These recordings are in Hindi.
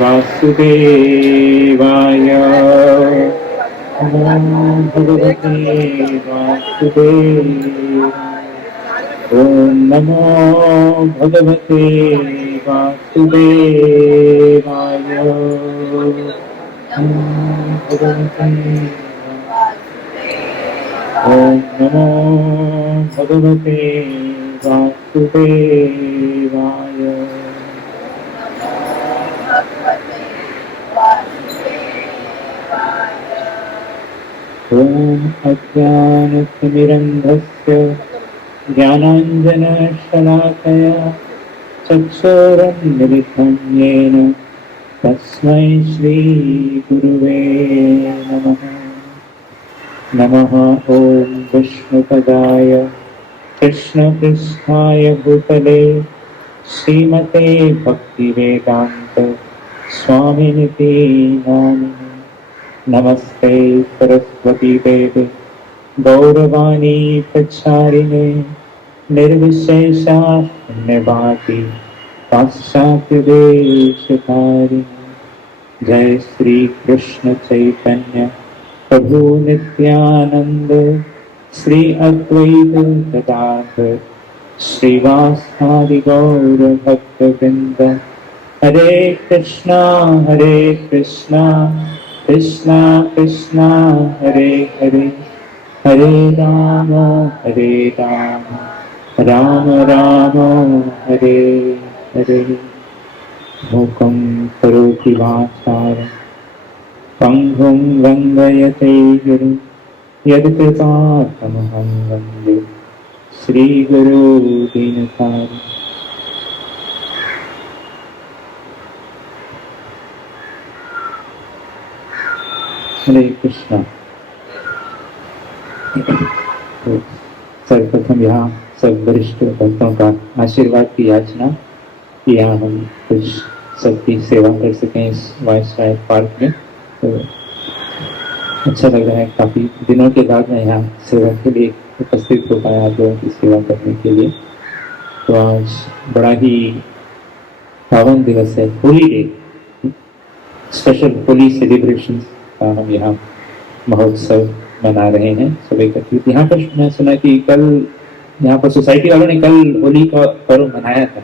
वासुदेवाय। ओम भगवते वासुदेवाय। ओम नमो भगवते वासुदेवाय। ओम भगवते ओम नमो भगवते वासुदेवाय। ओम अज्ञानतिमिरन्धस्य ज्ञानाञ्जनशलाकया चक्षुरुन्मिलितं येन तस्मै श्रीगुरुवे नमः। नमः ओम विष्णुपदाय कृष्णपृष्ठाय भूतले श्रीमते भक्तिवेदांत स्वामिनिति नामिने। नमस्ते सरस्वती देवे गौरवाणी प्रचारिणे निर्विशेषा शून्यवादी पाश्चात्य देशधारिणे। जय श्री कृष्ण चैतन्य प्रभु नित्यानंद श्री अद्वैत गदाधर श्रीवासादि गौर भक्तवृंद। हरे कृष्णा कृष्णा कृष्णा हरे हरे, हरे राम राम राम हरे हरे। मूकं करोति वाचालं पंगुं लंघयते गिरिं यत्कृपातमहं वन्दे श्रीगुरो दीनतारिणम्। हरे कृष्णा। तो सर्वप्रथम यहाँ सब वरिष्ठ भक्तों का आशीर्वाद की याचना कि यहाँ हम कुछ सबकी सेवा कर सकें इस वाइसराय पार्क में। तो अच्छा लग रहा है, काफ़ी दिनों के बाद मैं यहाँ सेवा के लिए उपस्थित हो पाया आप लोगों की सेवा करने के लिए। तो आज बड़ा ही पावन दिवस है, Holi day, special Holi celebration का हम यहाँ महोत्सव मना रहे हैं सब एकत्रित। यहाँ पर मैं सुना कि कल यहाँ पर सोसाइटी वालों ने कल होली का पर्व मनाया था,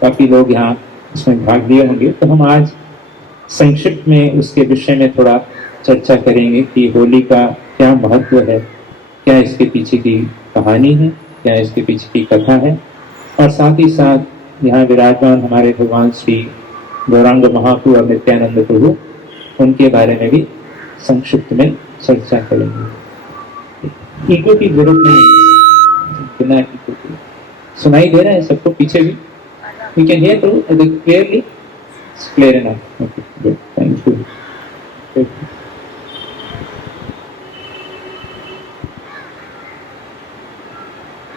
काफ़ी लोग यहाँ इसमें भाग लिए होंगे। तो हम आज संक्षिप्त में उसके विषय में थोड़ा चर्चा करेंगे कि होली का क्या महत्व है, क्या इसके पीछे की कहानी है, क्या इसके पीछे की कथा है, और साथ ही साथ यहाँ विराजमान हमारे भगवान श्री गौरांग महाप्रभु और नित्यानंद प्रभु, उनके बारे में भी संक्षिप्त में चर्चा करेंगे। ईगो की जरूरत नहीं, बिना ईगो के। सुनाई दे रहा है सबको पीछे भी? We can hear through clearly? It's clear enough. Okay, good. Thank you.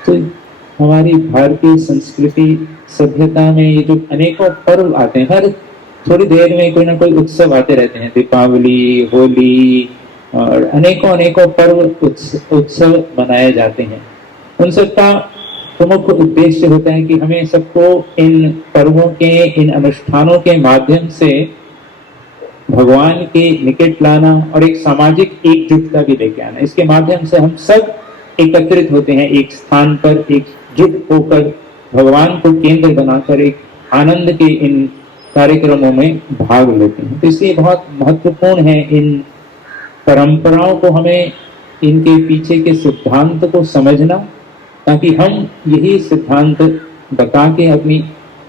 तो हमारी भारतीय संस्कृति सभ्यता में ये जो अनेकों पर्व आते हैं, हर थोड़ी देर में कोई ना कोई उत्सव आते रहते हैं, दीपावली, होली और अनेकों पर्व उत्सव मनाए जाते हैं। उन सबका प्रमुख उद्देश्य होता है कि हमें सबको इन पर्वों के, इन अनुष्ठानों के माध्यम से भगवान के निकट लाना और एक सामाजिक एकजुटता भी लेके आना। इसके माध्यम से हम सब एकत्रित होते हैं एक स्थान पर, एकजुट होकर भगवान को केंद्र बनाकर एक आनंद के इन कार्यक्रमों में भाग लेते हैं। तो इसलिए बहुत महत्वपूर्ण है इन परंपराओं को, हमें इनके पीछे के सिद्धांत को समझना, ताकि हम यही सिद्धांत बता के अपनी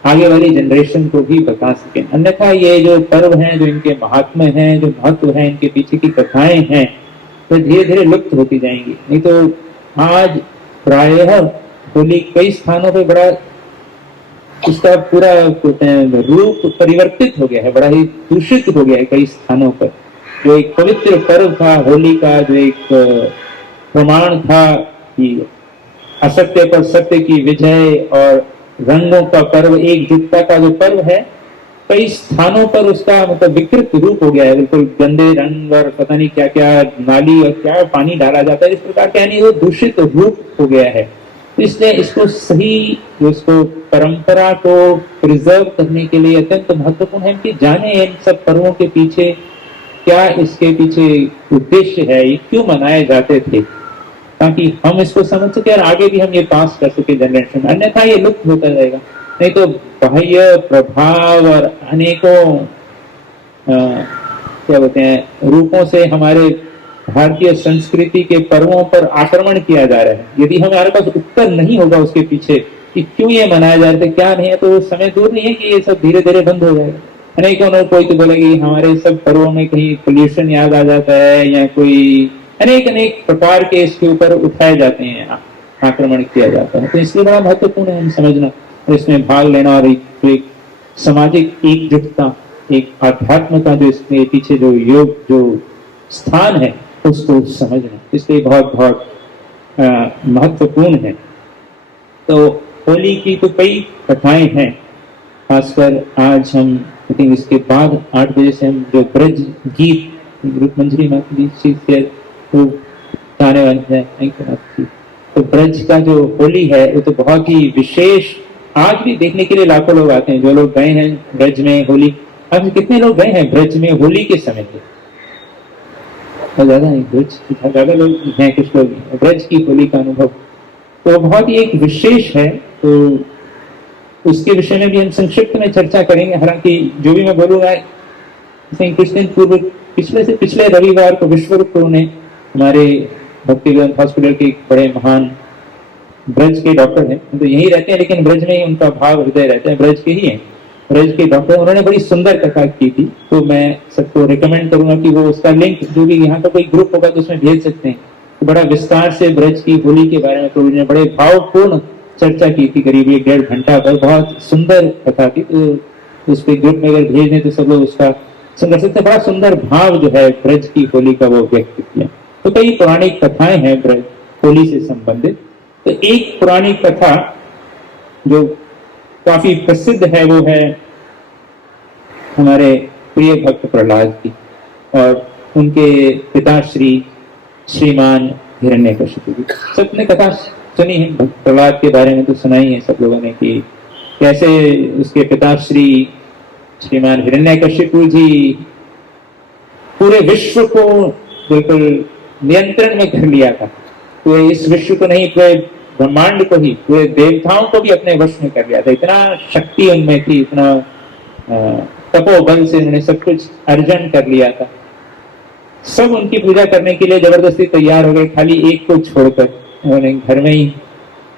आगे वाली जनरेशन को भी बता सकें। अन्यथा ये जो पर्व हैं, जो इनके महात्म्य हैं, जो महत्व है, इनके पीछे की कथाएं हैं, तो धीरे धीरे लुप्त होती जाएंगी। नहीं तो आज प्रायः होली कई स्थानों पे बड़ा उसका पूरा रूप परिवर्तित हो गया है, बड़ा ही दूषित हो गया है कई स्थानों पर। जो एक पवित्र पर्व था होली का, जो एक प्रमाण था कि असत्य पर सत्य की विजय और रंगों का पर्व, एकजुटता का जो पर्व है, कई स्थानों पर उसका मतलब विकृत रूप हो गया है। बिल्कुल गंदे रंग और पता नहीं क्या क्या नाली और क्या पानी डाला जाता है, इस प्रकार का, यानी वो दूषित रूप हो गया है। तो इसलिए इसको सही, जो इसको परंपरा को प्रिजर्व करने के लिए अत्यंत महत्वपूर्ण है कि जाने इन सब पर्वों के पीछे क्या, इसके पीछे उद्देश्य है, ये क्यों मनाए जाते थे, ताकि हम इसको समझ सके और आगे भी हम ये पास कर सके जनरेशन, अन्यथा ये लुप्त होता जाएगा। नहीं तो बाह्य प्रभाव और अनेकों क्या बोलते हैं रूपों से हमारे भारतीय संस्कृति के पर्वों पर आक्रमण किया जा रहा है। यदि हमारे पास उत्तर नहीं होगा उसके पीछे कि क्यों ये मनाया जा रहा है, क्या नहीं है, तो समय दूर नहीं है कि ये सब धीरे धीरे बंद हो जाएगा। अनेकों ने कोई तो बोलेगी हमारे सब पर्वों में कहीं पोल्यूशन याद आ जाता है, या कोई अनेक अनेक प्रकार के इसके ऊपर उठाए जाते हैं, आक्रमण किया जाता है। तो इसलिए बड़ा महत्वपूर्ण है हम समझना और इसमें भाग लेना, और एक सामाजिक एकजुटता, एक आध्यात्म का जो इसके पीछे जो योग जो स्थान है उसको समझना, इसलिए बहुत बहुत महत्वपूर्ण है। तो होली की तो कई कथाएं हैं, खासकर आज हम इसके बाद 8 बजे से हम जो ब्रज गीत रूप मंजरी माता जी से तो गाने वाले हैं, तो ब्रज का जो होली है वो तो बहुत ही विशेष, आज भी देखने के लिए लाखों लोग आते हैं। जो लोग गए हैं ब्रज में होली, आज कितने लोग गए हैं ब्रज में होली के समय पे? ज्यादा नहीं, ब्रज ज्यादा लोग हैं, कुछ लोग ब्रज की होली का अनुभव तो बहुत ही एक विशेष है। तो उसके विषय में भी हम संक्षिप्त में चर्चा करेंगे। हालांकि जो भी मैं बोलूंगा, कुछ दिन पूर्व पिछले रविवार को विश्वरूप गुरु ने, हमारे भक्तिवेदांत हॉस्पिटल के बड़े महान ब्रज के डॉक्टर हैं, तो यही रहते हैं लेकिन ब्रज में ही उनका भाव हृदय रहता है, ब्रज के ही हैं, ब्रज के डॉक्टर, उन्होंने बड़ी सुंदर कथा की थी। तो मैं सबको रिकमेंड करूंगा कि वो उसका लिंक जो भी यहाँ का कोई ग्रुप होगा तो उसमें भेज सकते हैं। तो बड़ा विस्तार से ब्रज की होली के बारे में प्रभु ने बड़े भावपूर्ण चर्चा की थी, करीब 1-1.5 घंटा पर, बहुत सुंदर कथा थी। तो उस पर ग्रुप में अगर भेज दें तो सब लोग उसका सुन सकते, बड़ा सुंदर भाव जो है ब्रज की होली का वो व्यक्त किया। तो कई पौराणिक कथाएं हैं ब्रज होली से संबंधित। तो एक पुरानी कथा जो काफी प्रसिद्ध है वो है हमारे प्रिय भक्त प्रहलाद की, और उनके पिता श्रीमान हिरण्यकशिपु की। सबने कथा सुनी है, भक्त प्रहलाद के बारे में तो सुना ही है सब लोगों ने कि कैसे उसके पिता श्रीमान हिरण्यकशिपु जी पूरे विश्व को बिल्कुल नियंत्रण में कर लिया था। तो इस विश्व को नहीं, पूरे ब्रह्मांड को ही, पूरे देवताओं को भी अपने वश में कर लिया था। इतना शक्ति उनमें थी, इतना तपोबल से उन्होंने सब कुछ अर्जन कर लिया था। सब उनकी पूजा करने के लिए जबरदस्ती तैयार हो गए, खाली एक को छोड़कर। उन्होंने घर में ही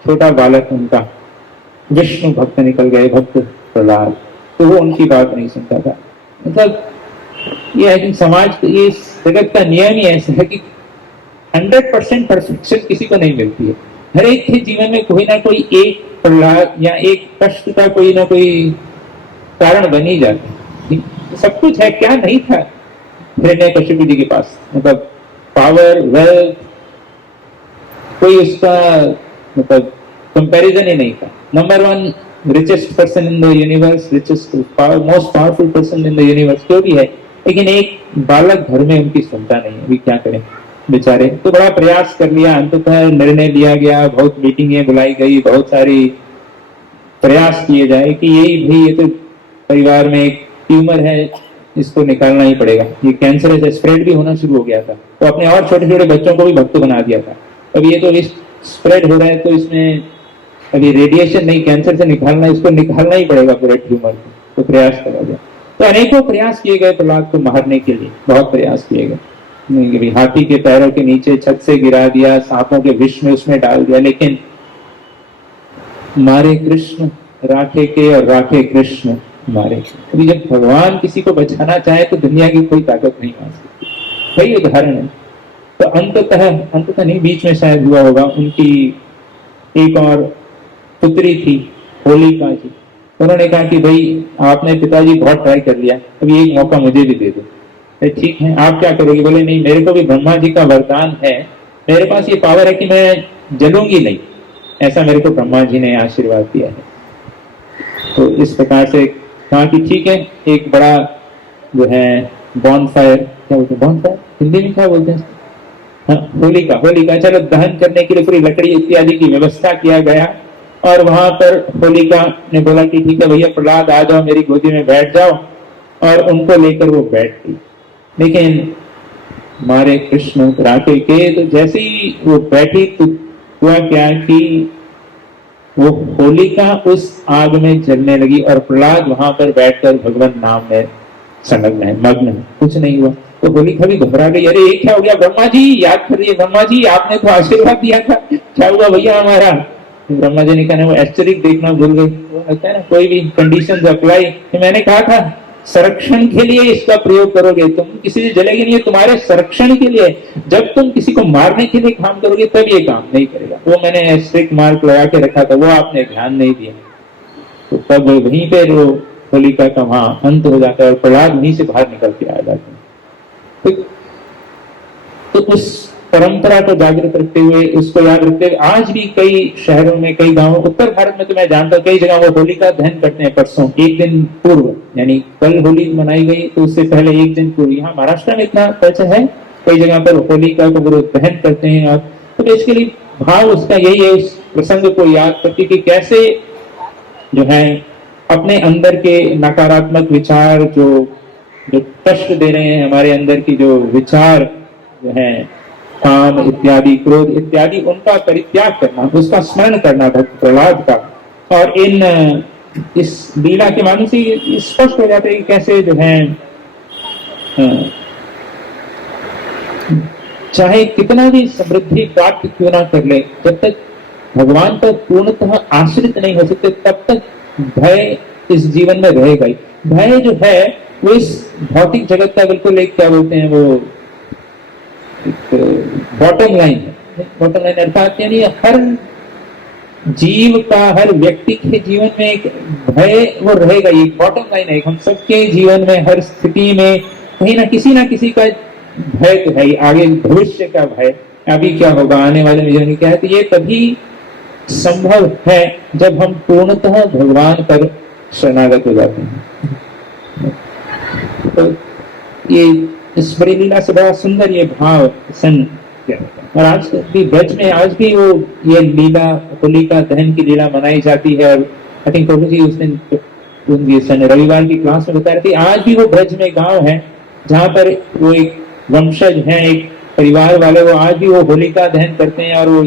छोटा बालक उनका विष्णु भक्त निकल गए, भक्त प्रहलाद, तो वो उनकी बात नहीं सुनता था। मतलब ये है कि समाज, ये जगत का नियम ही ऐसा है कि 100% परफेक्शन किसी को नहीं मिलती है। हर एक के जीवन में कोई ना कोई एक प्रहलाद या एक कष्ट का कोई ना कोई कारण बन ही जाता है। सब कुछ है, क्या नहीं था हिरण्यकशिपु जी के पास, मतलब पावर, वेल्थ, कोई उसका मतलब कंपैरिजन ही नहीं था। Number 1 richest person in the universe, richest most powerful person in the universe, जो भी है, लेकिन एक बालक घर में उनकी सुनता नहीं है। अभी क्या करें बेचारे। तो बड़ा प्रयास कर लिया, अंततः निर्णय लिया गया, बहुत मीटिंगें बुलाई गई, बहुत सारी प्रयास किए जाए कि ये तो परिवार में एक ट्यूमर है, इसको निकालना ही पड़ेगा। ये कैंसर है, स्प्रेड भी होना शुरू हो गया था। तो अपने और छोटे छोटे बच्चों को भी भक्त बना दिया था। अब ये तो स्प्रेड हो रहा है, तो इसमें अभी रेडिएशन नहीं, कैंसर से निकालना, इसको निकालना ही पड़ेगा पूरे ट्यूमर को। तो प्रयास करा गया। तो अनेकों प्रयास किए गए प्रहलाद को मारने के लिए, बहुत प्रयास किए गए। हाथी के पैरों के नीचे छत से गिरा दिया, सांपों के विष में उसमें डाल दिया, लेकिन मारे कृष्ण राखे के और राखे कृष्ण मारे। अभी जब भगवान किसी को बचाना चाहे तो दुनिया की कोई ताकत नहीं आ सकती। वही उदाहरण है। तो अंततः नहीं, बीच में शायद हुआ होगा, उनकी एक और पुत्री थी होलिका जी। उन्होंने कहा कि भाई आपने पिताजी बहुत ट्राई कर लिया, अभी एक मौका मुझे भी दे दो। ठीक है, आप क्या करोगे? बोले नहीं, मेरे को भी ब्रह्मा जी का वरदान है, मेरे पास ये पावर है कि मैं जलूंगी नहीं, ऐसा मेरे को ब्रह्मा जी ने आशीर्वाद दिया है। तो इस प्रकार से कहा कि ठीक है, एक बड़ा जो है बॉनफायर, क्या बोलते हैं बॉनफायर हिंदी में, क्या बोलते हैं? हाँ, होलिका, चलो दहन करने के लिए पूरी लकड़ी इत्यादि की व्यवस्था किया गया। और वहां पर होलिका ने बोला कि ठीक है भैया प्रहलाद आ जाओ, मेरी गोदी में बैठ जाओ, और उनको लेकर वो बैठ गई। लेकिन हमारे कृष्ण राधे के तो जैसे ही वो बैठी तो हुआ क्या कि वो होलिका उस आग में जलने लगी और प्रहलाद वहां पर बैठकर भगवान नाम में संलग्न है, मग्न है, कुछ नहीं हुआ। तो होलिका भी घबरा गई, अरे ये क्या हो गया ब्रह्मा जी, याद करिए ब्रह्मा जी, आपने तो आशीर्वाद दिया था, क्या हुआ भैया हमारा। ब्रह्मा जी ने कहा वो एस्टेरिक देखना भूल गई। वो लगता है ना कोई भी कंडीशंस अप्लाई, तो मैंने कहा था संरक्षण के लिए इसका प्रयोग करोगे, तुम किसी से जलेगी नहीं, तुम्हारे संरक्षण के लिए, जब तुम किसी को मारने के लिए काम करोगे तब ये काम नहीं करेगा। वो मैंने एस्टेरिक मार्क लगा के रखा था, वो आपने ध्यान नहीं दिया। तो तब वहीं पे वो होलिका का वहां अंत हो जाता है और प्रहलाद वहीं से बाहर निकल के आ जाते हैं। तो उस परंपरा को जागृत रखते हुए, उसको याद रखते हुए, आज भी कई शहरों में, कई गांवों, उत्तर भारत में तो मैं जानता हूँ कई जगह वो होलिका दहन करते हैं परसों, एक दिन पूर्व, यानी कल होली मनाई गई तो उससे पहले एक दिन पूर्व। यहाँ महाराष्ट्र में इतना कल्चर है, कई जगह पर होलिका को वो दहन करते हैं। और तो बेसिकली भाव उसका यही है, उस प्रसंग को याद करके कि कैसे जो है अपने अंदर के नकारात्मक विचार जो जो कष्ट दे रहे हैं, हमारे अंदर की जो विचार जो है काम इत्यादि, क्रोध इत्यादि, उनका परित्याग करना, उसका स्मरण करना भक्त प्रहलाद का। और इस लीला के माध्यम से स्पष्ट हो जाता है कि कैसे जो है चाहे कितना भी समृद्धि प्राप्त क्यों ना कर ले, जब तक भगवान पर पूर्णतः आश्रित नहीं हो सकते तब तक भय इस जीवन में रहेगा ही। भय जो है वो इस भौतिक जगत का बिल्कुल एक, क्या बोलते हैं वो, बॉटम लाइन है। बॉटम लाइन अर्थात यानी हर जीव का, हर व्यक्ति के जीवन में एक भय वो रहेगा, ये बॉटम लाइन है। हम सबके जीवन में हर स्थिति में कहीं ना किसी का भय तो है, आगे भविष्य का भय, अभी क्या होगा, आने वाले जीवन में क्या है। तो ये तभी संभव है जब हम पूर्णतः भगवान पर शरणागत हो जाते हैं। तो ये इस बड़ी लीला से बड़ा सुंदर ये भाव सन। और आज भी ब्रज में आज भी वो ये लीला, होलिका दहन की लीला मनाई जाती है। और आई थिंक प्रभु जी उस दिन रविवार की क्लास में बता रहे थे, आज भी वो ब्रज में गांव है जहाँ पर वो एक वंशज है, एक परिवार वाले, वो आज भी वो होलिका दहन करते हैं और वो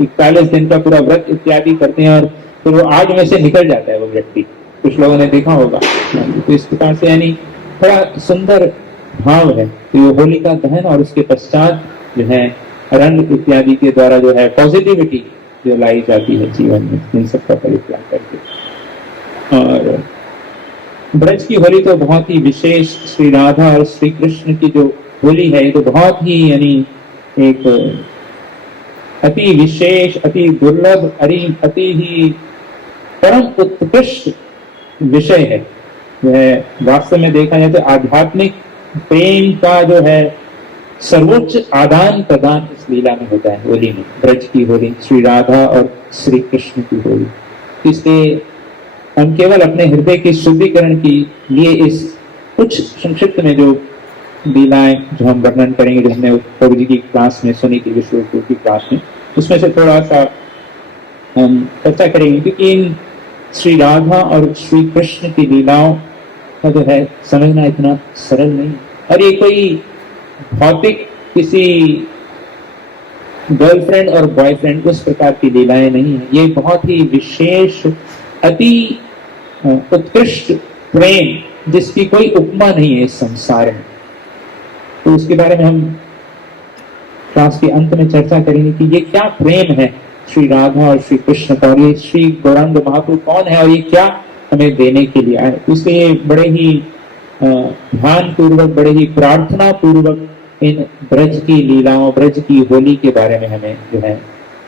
41 दिन का पूरा व्रत इत्यादि करते हैं। और फिर वो आग में से निकल जाता है वो व्यक्ति, कुछ लोगों ने देखा होगा। तो इस प्रकार से यानी बड़ा सुंदर भाव है। तो ये होलिका दहन और उसके पश्चात जो है रंग इत्यादि के द्वारा जो है पॉजिटिविटी जो लाई जाती है जीवन में, इन सबका परित्याग करके। और ब्रज की होली तो बहुत ही विशेष, श्री राधा और श्री कृष्ण की जो होली है ये तो बहुत ही यानी एक अति विशेष, अति दुर्लभ, अति ही परम उत्कृष्ट विषय है। वह वास्तव में देखा जाए तो आध्यात्मिक प्रेम का जो है सर्वोच्च आदान प्रदान इस लीला में होता है, होली में, ब्रज की होली, श्री राधा और श्री कृष्ण की होली। इसलिए हम केवल अपने हृदय की शुद्धिकरण के लिए इस कुछ संक्षिप्त में जो लीलाएं जो हम वर्णन करेंगे, जो हमने प्रभु जी की क्लास में सुनी थी, विश्व गुरु की क्लास में, उसमें से थोड़ा सा हम चर्चा करेंगे। क्योंकि इन श्री राधा और श्री कृष्ण की लीलाओं का जो है समझना इतना सरल नहीं। और ये कोई भौतिक किसी गर्लफ्रेंड और बॉयफ्रेंड उस प्रकार की लीलाएं नहीं है, ये बहुत ही विशेष, अति उत्कृष्ट प्रेम जिसकी कोई उपमा नहीं है इस संसार में। तो उसके बारे में हम क्लास के अंत में चर्चा करेंगे कि ये क्या प्रेम है श्री राधा और श्री कृष्ण का, और ये श्री गौरांग महाप्रभु कौन है और ये क्या हमें देने के लिए आए। इसलिए बड़े ही ध्यान पूर्वक, बड़े ही प्रार्थना पूर्वक इन ब्रज की लीलाओं, ब्रज की होली के बारे में हमें जो है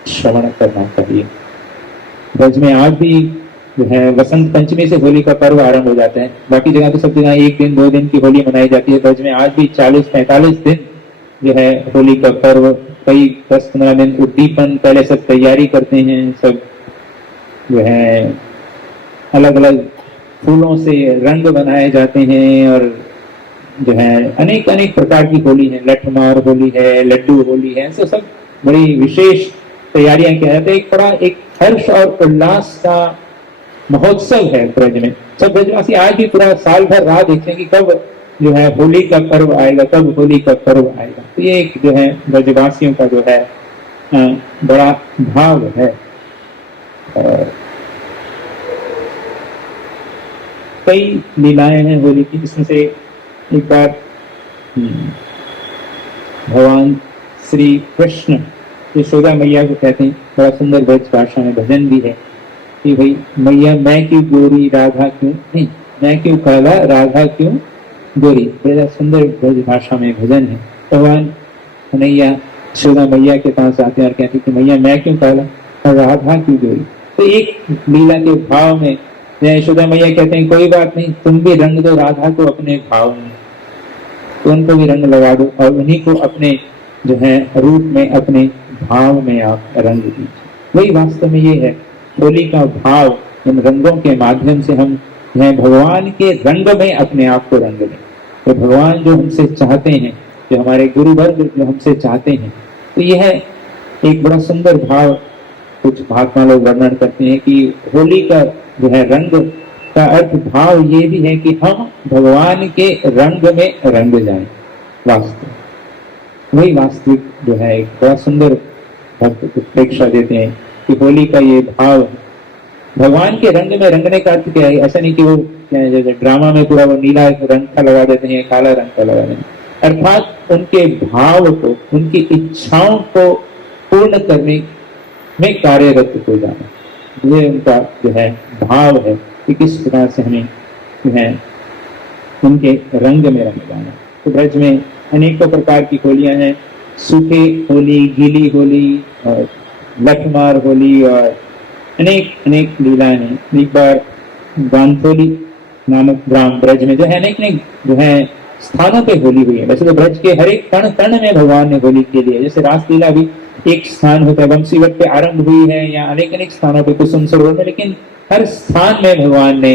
श्रवण करना चाहिए। ब्रज में आज भी जो है वसंत पंचमी से होली का पर्व आरंभ हो जाता है। बाकी जगह तो सब जगह 1 दिन 2 दिन की होली मनाई जाती है, ब्रज में आज भी 40-45 दिन जो है होली का पर्व, कई 10-15 दिन उद्दीपन, पहले सब तैयारी करते हैं, सब जो है अलग अलग फूलों से रंग बनाए जाते हैं। और जो है अनेक अनेक प्रकार की होली है, लठमार होली है, लड्डू होली है, ऐसे सब बड़ी विशेष तैयारियां किया जाती है। एक बड़ा एक हर्ष और उल्लास का महोत्सव है ब्रज में। सब ब्रजवासी आज भी पूरा साल भर राह देखते हैं कि कब जो है होली का पर्व आएगा, कब होली का पर्व आएगा। तो ये एक जो है ब्रजवासियों का जो है बड़ा भाव है। कई लीलाएं हैं होली की, इसमें से एक बार भगवान श्री कृष्ण यशोदा मैया को कहते हैं, बड़ा सुंदर ब्रज भाषा में भजन भी है कि भाई मैया मैं क्यों गोरी राधा क्यों, नहीं मैं क्यों काला राधा क्यों गोरी। बड़ा सुंदर ब्रज भाषा में भजन है। भगवान कन्हैया यशोदा मैया के पास आते हैं और कहते हैं कि मैया मैं क्यों काला और राधा क्यों गोरी। तो एक लीला के भाव में यशोदा मैया कहते हैं कोई बात नहीं, तुम भी रंग दो राधा को अपने भाव में, तो उनको भी रंग लगा दो और उन्हीं को अपने जो है रूप में, अपने भाव में आप रंग दीजिए। वही वास्तव में ये है होली का भाव। इन रंगों के माध्यम से हम भगवान के रंग में अपने आप को रंग दें। तो भगवान जो हमसे चाहते हैं, जो हमारे गुरु वर्ग जो हमसे चाहते हैं, तो यह एक बड़ा सुंदर भाव कुछ महात्मा लोग वर्णन करते हैं कि होली का जो है रंग का अर्थ भाव ये भी है कि हम भगवान के रंग में रंग जाएं। वास्तव वही वास्तविक जो है एक बड़ा सुंदर भक्त प्रेक्षा देते हैं कि होली का ये भाव भगवान के रंग में रंगने का अर्थ क्या है। ऐसा नहीं कि वो जैसे ड्रामा में पूरा वो नीला रंग का लगा देते हैं, काला रंग का लगा देते हैं, अर्थात उनके भाव को, उनकी इच्छाओं को पूर्ण करने में कार्यरत हो जाना, ये उनका जो है भाव है कि किस प्रकार से हमें जो है उनके रंग में रंग जाना। तो ब्रज में अनेकों प्रकार की होलियां हैं, सूखे होली, गीली होली और लठमार होली और अनेक अनेक लीलाएं हैं। एक बार गांथोली नामक ग्राम ब्रज में जो है अनेक अनेक जो है स्थानों पे होली हुई है। वैसे तो ब्रज के हर एक कण कण में भगवान ने होली के लिए, जैसे रासलीला भी एक स्थान होता है, वंशीवट पे आरंभ हुई है या अनेक अनेक स्थानों पे कुसुम सरोवर में, लेकिन हर स्थान में भगवान ने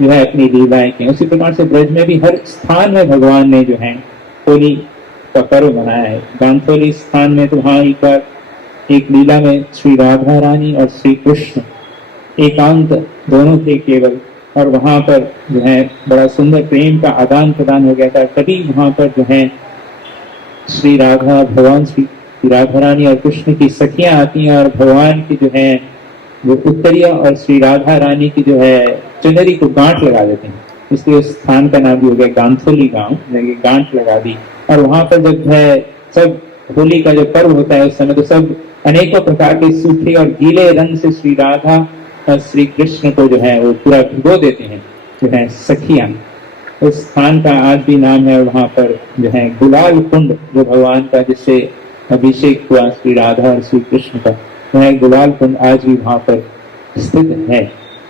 जो है अपनी लीलाएं की। उसी प्रकार से ब्रज में भी हर स्थान में भगवान ने जो है होली का पर्व मनाया है। गांथोली स्थान में तो वहां एक बार एक लीला में श्री राधा रानी और श्री कृष्ण एकांत दोनों थे केवल, और वहां पर जो है बड़ा सुंदर प्रेम का आदान प्रदान हो गया था। तभी वहां पर जो है श्री राधा भगवान श्री राधा रानी और कृष्ण की सखियां आती हैं और भगवान की जो है वो उत्तरिया और श्री राधा रानी की जो है चुनरी को गांठ लगा देते हैं, इसलिए उस स्थान का नाम भी हो गया गांथोली गांव, गांठ लगा दी। और वहां पर जब है सब होली का जब पर्व होता है उस समय तो सब अनेकों प्रकार के सूखे और गीले रंग से श्री राधा और श्री कृष्ण को जो है वो पूरा भिगो देते हैं जो है सखियां। उस स्थान का आज भी नाम है, वहां पर जो है गुलाल कुंड जो भगवान का जिससे अभिषेक हुआ श्री राधा और श्री कृष्ण का, वह गुलाल कुंड आज भी वहां पर स्थित है,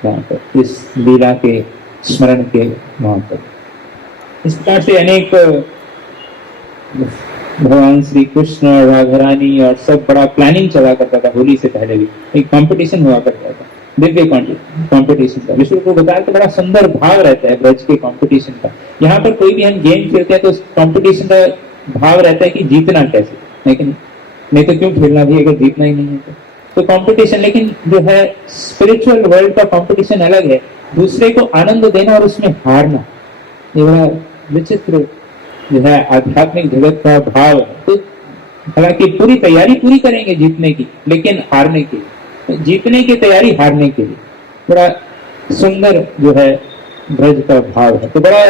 वहां पर इस लीला के स्मरण के वहां पर। इस प्रकार से अनेक भगवान श्री कृष्ण और राधा रानी और सब बड़ा प्लानिंग चला करता था। होली से पहले भी एक कंपटीशन हुआ करता था, दिव्य कंपटीशन का। विश्व को बताया तो बड़ा सुंदर भाव रहता है ब्रज के कंपटीशन का। यहाँ पर कोई भी हम गेम खेलते हैं तो उस कंपटीशन का भाव रहता है कि जीतना कैसे, लेकिन नहीं तो क्यों खेलना भी अगर जीतना ही नहीं है तो कंपटीशन। लेकिन जो है स्पिरिचुअल वर्ल्ड का कंपटीशन अलग है, दूसरे को आनंद देना और उसमें हारना, ये बड़ा विचित्र जो है आध्यात्मिक जगत का भाव है। तो हालांकि पूरी तैयारी पूरी करेंगे जीतने की, लेकिन हारने की, जीतने की तैयारी हारने के लिए, बड़ा सुंदर जो है ब्रज का भाव है। तो बड़ा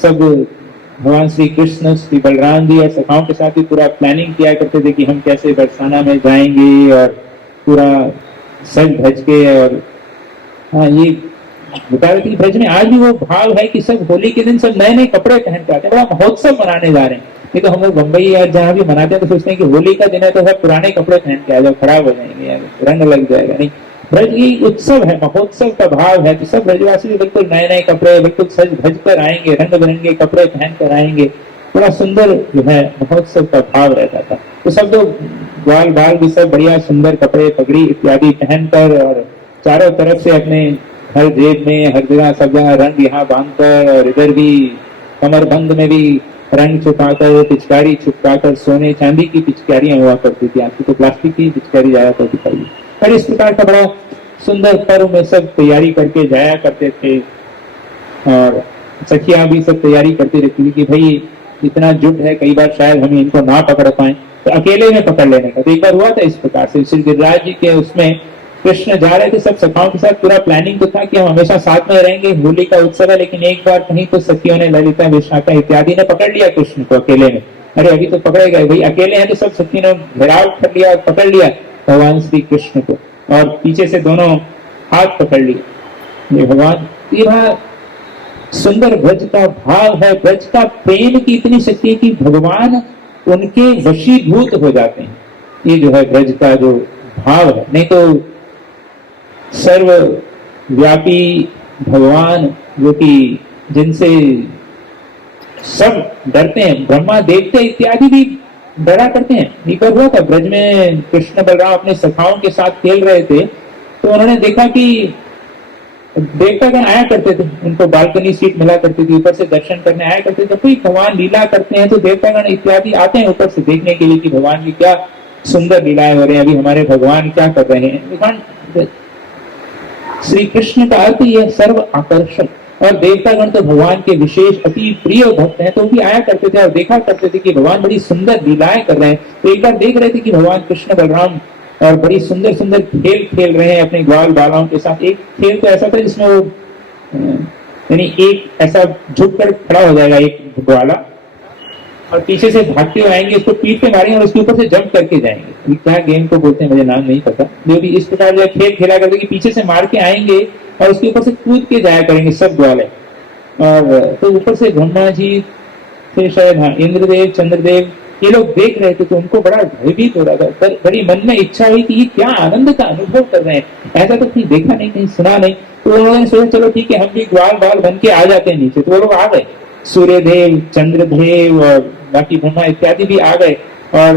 सब भगवान श्री कृष्ण श्री बलराम जी और सखाओं के साथ ही पूरा प्लानिंग किया करते थे कि हम कैसे बरसाना में जाएंगे और पूरा सज धज के। और हाँ, ये बता रहे थे कि ब्रज में आज भी वो भाव है कि सब होली के दिन सब नए नए कपड़े पहन के आते हैं, बड़ा महोत्सव मनाने जा रहे हैं। नहीं तो हम लोग बम्बई या जहाँ भी मनाते हैं तो सोचते हैं कि होली का दिन है तो सब पुराने कपड़े पहन के आ जाओ, खराब हो जाएंगे, रंग लग जाएगा। नहीं, ब्रज ये उत्सव है, महोत्सव का भाव है। तो सब ब्रजवासी भी बिल्कुल नए नए कपड़े, बिल्कुल सज धज कर आएंगे, रंग बिरंगे कपड़े पहन कर आएंगे, बड़ा सुंदर जो है महोत्सव का भाव रहता था। तो सब लोग ग्वाल बाल भी सब बढ़िया सुंदर कपड़े, पगड़ी इत्यादि पहनकर और चारों तरफ से अपने हर जेब में, हर जगह सब जगह रंग यहाँ बांधकर और इधर भी कमरबंद में भी रंग छुपाकर, पिचकारी छुपाकर, सोने चांदी की पिचकारियां हुआ करती थी। आपकी तो प्लास्टिक की पिचकारी जाया करती थी। और इस प्रकार का बड़ा सुंदर पर्व में सब तैयारी करके जाया करते थे। और सखियां भी सब तैयारी करती रहती थी कि भाई इतना जुट है, कई बार शायद हम इनको ना पकड़ पाए, तो अकेले में पकड़ लेने का। तो एक बार हुआ था इस प्रकार से, श्री गिरिराज जी के उसमें कृष्ण जा रहे थे सब सखाओं के साथ। पूरा प्लानिंग तो था कि हम हमेशा साथ में रहेंगे, होली का उत्सव है। लेकिन एक बार कहीं तो सखियों ने, ललिता, विशाखा इत्यादि ने पकड़ लिया कृष्ण को अकेले में। अरे अभी तो पकड़ेगा भाई, अकेले हैं। तो सब सखी ने घेराव कर लिया और पकड़ लिया भगवान श्री कृष्ण को, और पीछे से दोनों हाथ पकड़ लिए। ये भगवान, ये सुंदर ब्रज का भाव है, ब्रज का प्रेम की इतनी शक्ति है कि भगवान उनके वशीभूत हो जाते हैं। ये जो है ब्रज का जो भाव है। नहीं तो सर्वव्यापी भगवान जो कि जिनसे सब डरते हैं, ब्रह्मा देवते इत्यादि भी डरा करते हैं। एक बार हुआ था ब्रज में, कृष्ण बलराम अपने सखाओं के साथ खेल रहे थे, तो उन्होंने देखा कि देवतागण आया करते थे, उनको बालकनी सीट मिला करती थी, ऊपर से दर्शन करने आया करते थे। कोई भगवान लीला करते हैं तो देवतागण इत्यादि आते हैं ऊपर से देखने के लिए कि भगवान की क्या सुंदर लीलाएं हो रही हैं, अभी हमारे भगवान क्या कर रहे हैं। भगवान श्री कृष्ण का अर्थ यह सर्व आकर्षक, और देवतागण तो भगवान के विशेष अति प्रिय भक्त हैं, तो भी आया करते थे और देखा करते थे कि भगवान बड़ी सुंदर लीलाएं कर रहे हैं। तो एक बार देख रहे थे कि भगवान कृष्ण बलराम और बड़ी सुंदर सुंदर खेल खेल रहे हैं अपने ग्वाल बालाओं के साथ। एक खेल तो ऐसा था जिसमें वो यानी एक ऐसा झुककर खड़ा हो जाएगा एक ग्वाला, और पीछे से भागते हुए आएंगे, उसको पीठ पे मारेंगे और उसके ऊपर से जंप करके जाएंगे। क्या गेम को बोलते हैं मुझे नाम नहीं पता, जो भी इस प्रकार जो खेल खेला करते कि पीछे से मार के आएंगे और उसके ऊपर से कूद के जाया करेंगे सब ग्वाले। और तो ऊपर से ब्रह्मा जी थे शायद, हाँ, इंद्रदेव, चंद्रदेव, ये लोग देख रहे थे, तो उनको बड़ा भयभीत हो रहा था। पर बड़ी मन में इच्छा हुई कि ये क्या आनंद का अनुभव कर रहे हैं, ऐसा तो कहीं देखा नहीं, कहीं सुना नहीं। तो उन्होंने सोचा चलो ठीक है, हम भी ग्वाल बाल बन के आ जाते हैं नीचे। तो वो लोग आ गए, सूर्यदेव, चंद्रदेव और बाकी ब्रह्मा इत्यादि भी आ गए। और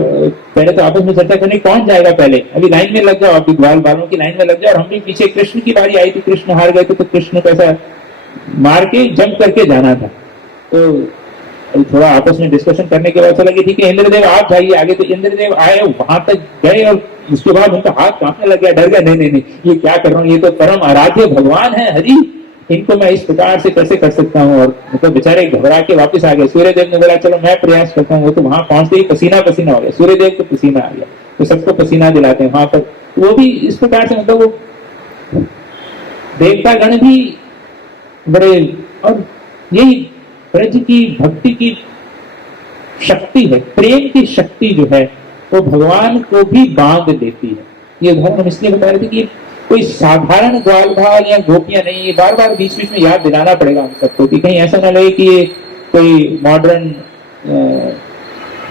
पहले तो आपस में चर्चा करने कौन जाएगा पहले, अभी लाइन में लग जाओ, अभी ग्वाल बालों की लाइन में लग जाओ। और हम भी पीछे, कृष्ण की बारी आई थी, कृष्ण हार गए थे, तो कृष्ण को ऐसा मार के जंप करके जाना था। तो थोड़ा आपस में डिस्कशन करने के बाद चला कि ठीक है इंद्रदेव आप जाइए आगे। तो इंद्रदेव आए, वहां तक गए और उसके बाद उनका हाथ कांपने लग गया, डर गया, नहीं नहीं नहीं, ये क्या कर रहा हूँ, ये तो परम आराध्य भगवान है हरि, इनको मैं इस प्रकार से कैसे कर सकता हूँ। और मतलब बेचारे घबरा के वापस आ गए। सूर्यदेव ने बोला चलो मैं प्रयास करता हूँ। वो तो वहां पहुंचते ही पसीना पसीना हो गया, सूर्यदेव को पसीना आ गया, तो सबको पसीना दिलाते हैं वहां पर। वो भी इस प्रकार से, मतलब वो देवतागण भी बड़े, और यही ब्रज की भक्ति की शक्ति है, प्रेम की शक्ति जो है वो भगवान को भी बांध लेती है। ये उदाहरण हम इसलिए बता रहे थे कि कोई साधारण ग्वाल बाल या गोपियां नहीं, ये बार बार बीच बीच में याद दिलाना पड़ेगा हम सबको कि कहीं ऐसा ना लगे कि ये कोई मॉडर्न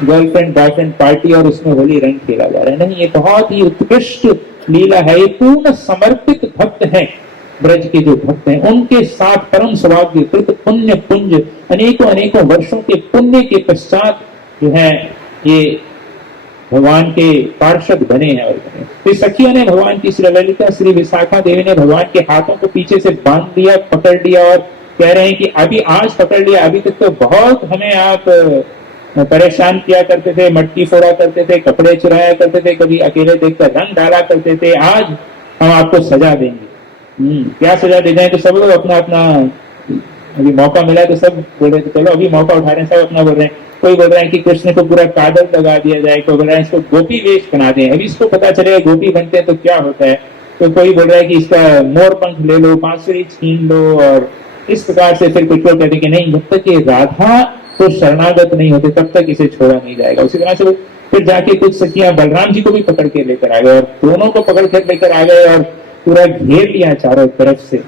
गर्लफ्रेंड बॉयफ्रेंड पार्टी और उसमें होली रंग खेला जा रहा है। नहीं, ये बहुत ही उत्कृष्ट लीला है। ये पूर्ण समर्पित भक्त है, ब्रज के जो भक्त हैं उनके साथ परम सौभाग्य कृत पुण्य पुंज, अनेकों अनेकों वर्षों के पुण्य के पश्चात जो है ये भगवान के पार्षद बने हैं। और तो सखियों ने भगवान की, श्री ललिता, श्री विशाखा देवी ने भगवान के हाथों को पीछे से बांध दिया, पकड़ लिया, और कह रहे हैं कि अभी आज पकड़ लिया, अभी तक तो बहुत हमें आप परेशान किया करते थे, मटकी फोड़ा करते थे, कपड़े चुराया करते थे, कभी अकेले देखकर रंग डाला करते थे, आज हम आपको सजा देंगे। क्या सजा दे जाए। तो सब लोग अपना अपना, अभी मौका मिला तो सब बोल रहे थे चलो अभी मौका उठा रहे हैं, सब अपना बोल रहे हैं। कोई बोल रहा है कि कृष्ण को पूरा काजल लगा दिया जाए, कोई बोल रहा है इसको गोपी वेश बना दें, अभी इसको पता चलेगा गोपी बनते हैं तो क्या होता है। तो कोई बोल रहा है कि इसका मोर पंख ले लो, बांसुरी छीन लो, और इस प्रकार से फिर कुछ लोग कहते हैं कि नहीं, जब तक ये राधा तो शरणागत नहीं होते तब तक इसे छोड़ा नहीं जाएगा। उसी तरह से फिर जाके कुछ सखियां बलराम जी को भी पकड़ के लेकर आ गए, और दोनों को पकड़ कर लेकर आ गए और पूरा घेर लिया चारों तरफ से।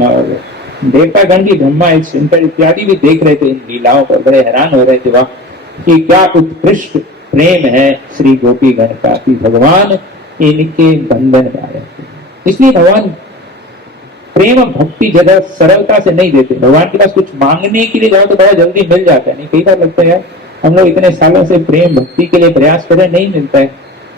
और देवतागण की, ब्रह्मा, शंकर इत्यादि भी देख रहे थे इन लीलाओं पर, बड़े हैरान हो रहे थे वह कि क्या उत्कृष्ट प्रेम है श्री गोपी गण का, कि भगवान इनके बंधन में आए। इसलिए भगवान प्रेम भक्ति ज्यादा सरलता से नहीं देते। भगवान के पास कुछ मांगने के लिए जाओ तो बड़ा जल्दी मिल जाता है। नहीं, कई बार लगता है हम लोग इतने सालों से प्रेम भक्ति के लिए प्रयास कर रहे, नहीं मिलता है।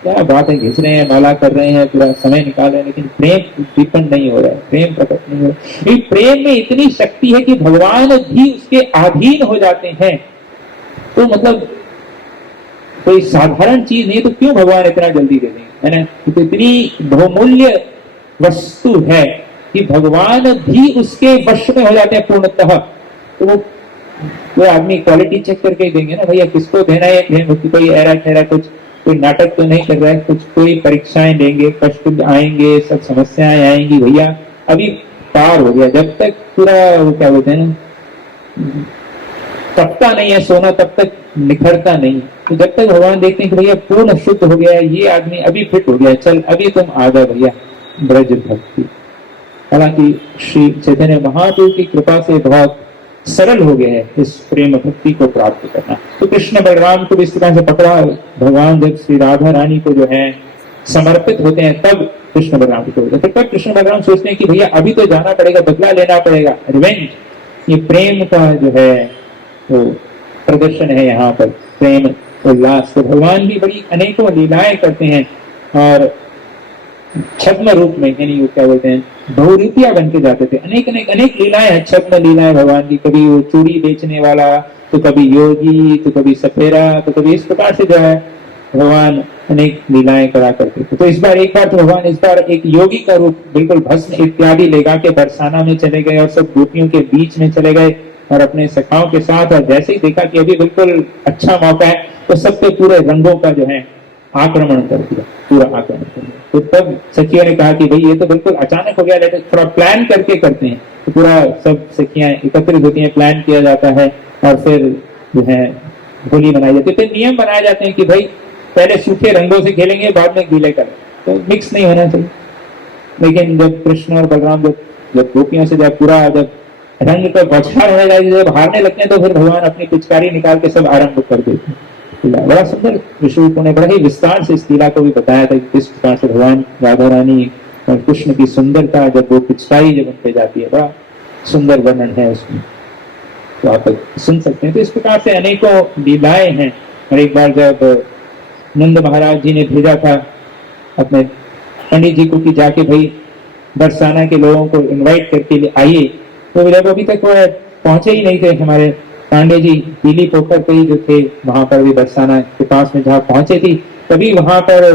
क्या बात है, घिस रहे हैं, माला कर रहे हैं, पूरा समय निकाल रहे हैं, लेकिन प्रेम दीपन नहीं हो रहा है, प्रेम प्रकट नहीं हो रहा है। प्रेम में इतनी शक्ति है कि भगवान भी उसके अधीन हो जाते हैं। तो मतलब कोई साधारण चीज नहीं, तो क्यों भगवान इतना जल्दी दे देंगे, है ना? तो इतनी बहुमूल्य वस्तु है कि भगवान भी उसके वश में हो जाते हैं पूर्णतः। तो वो आदमी क्वालिटी चेक करके ही देंगे ना, भैया किसको देना है, कोई ऐरा ठहरा कुछ, कोई नाटक तो नहीं कर रहा है, कुछ कोई परीक्षाएं देंगे, कष्ट आएंगे, सब समस्याएं आएंगी, भैया अभी पार हो गया। जब तक पूरा वो क्या बोलते हैं ना, तपता नहीं है सोना, तब तक निखरता नहीं। तो जब तक भगवान देखते हैं कि भैया पूर्ण शुद्ध हो गया है, ये आदमी अभी फिट हो गया, चल अभी तुम आ गए भैया ब्रज भक्ति। हालांकि श्री चैतन्य महाप्रभु की कृपा से बहुत सरल हो गया है इस प्रेम भक्ति को प्राप्त करना। तो कृष्ण बलराम को भी इस तरह से पकड़ा। भगवान जब श्री राधा रानी को जो है समर्पित होते हैं, तब कृष्ण बलराम को छोड़ते हैं। तब कृष्ण बलराम सोचते हैं कि भैया अभी तो जाना पड़ेगा, बदला लेना पड़ेगा, रिवेंज। ये प्रेम का जो है वो प्रदर्शन है यहाँ पर, प्रेम उल्लास। तो भगवान भी बड़ी अनेकों लीलाएं करते हैं, और छद्म रूप में, यानी वो क्या बोलते हैं, बहुरूपिया बन के जाते थे। अनेक अनेक अनेक लीलाएं हैं, छद्म लीलाएं भगवान की। कभी वो चूड़ी बेचने वाला, तो कभी योगी, तो कभी सपेरा, तो कभी इस प्रकार से जो है भगवान अनेक लीलाएं करा करते थे। तो इस बार एक बार तो भगवान इस बार एक योगी का रूप बिल्कुल भस्म इत्यादि लेगा के बरसाना में चले गए, और सब गोपियों के बीच में चले गए और अपने सखाओं के साथ। और जैसे ही देखा कि अभी बिल्कुल अच्छा मौका है, तो सबके पूरे रंगों का जो है आक्रमण कर दिया, पूरा आक्रमण कर दिया। तो तब सखियों ने कहा कि भाई ये तो बिल्कुल अचानक हो गया, लेकिन थोड़ा प्लान करके करते हैं। तो पूरा सब सखियां एकत्रित होती हैं, प्लान किया जाता है, और फिर जो है होली मनाई जाती है। फिर नियम बनाए जाते हैं कि भाई पहले सूखे रंगों से खेलेंगे, बाद में गीले करें, तो मिक्स नहीं होना चाहिए। लेकिन जब कृष्ण और बलराम जब गोपियों से जब पूरा जब रंग का बौछार होने लगे, जब हारने लगते हैं, तो फिर भगवान अपनी पिचकारी निकाल के सब आरंभ कर देते हैं। बड़ा सुंदर विष्णु ने बड़ा ही विस्तार से इस लीला को भी बताया था कि किस प्रकार से भगवान राधा रानी और कृष्ण की सुंदरता, जब वो पिचकारी जब उन पे जाती है, बड़ा सुंदर वर्णन है उसमें, तो आप सुन सकते हैं। तो इस प्रकार से अनेकों लीलाएं हैं। और एक बार जब नंद महाराज जी ने भेजा था अपने पंडित जी को कि जाके भाई बरसाना के लोगों को इनवाइट करके लिए आइए, तो जब अभी तक वो पहुंचे ही नहीं थे, हमारे पांडे जी पीली पोखर पे ही जो थे, वहां पर भी बरसाना के पास में जहाँ पहुंचे थी, तभी वहां पर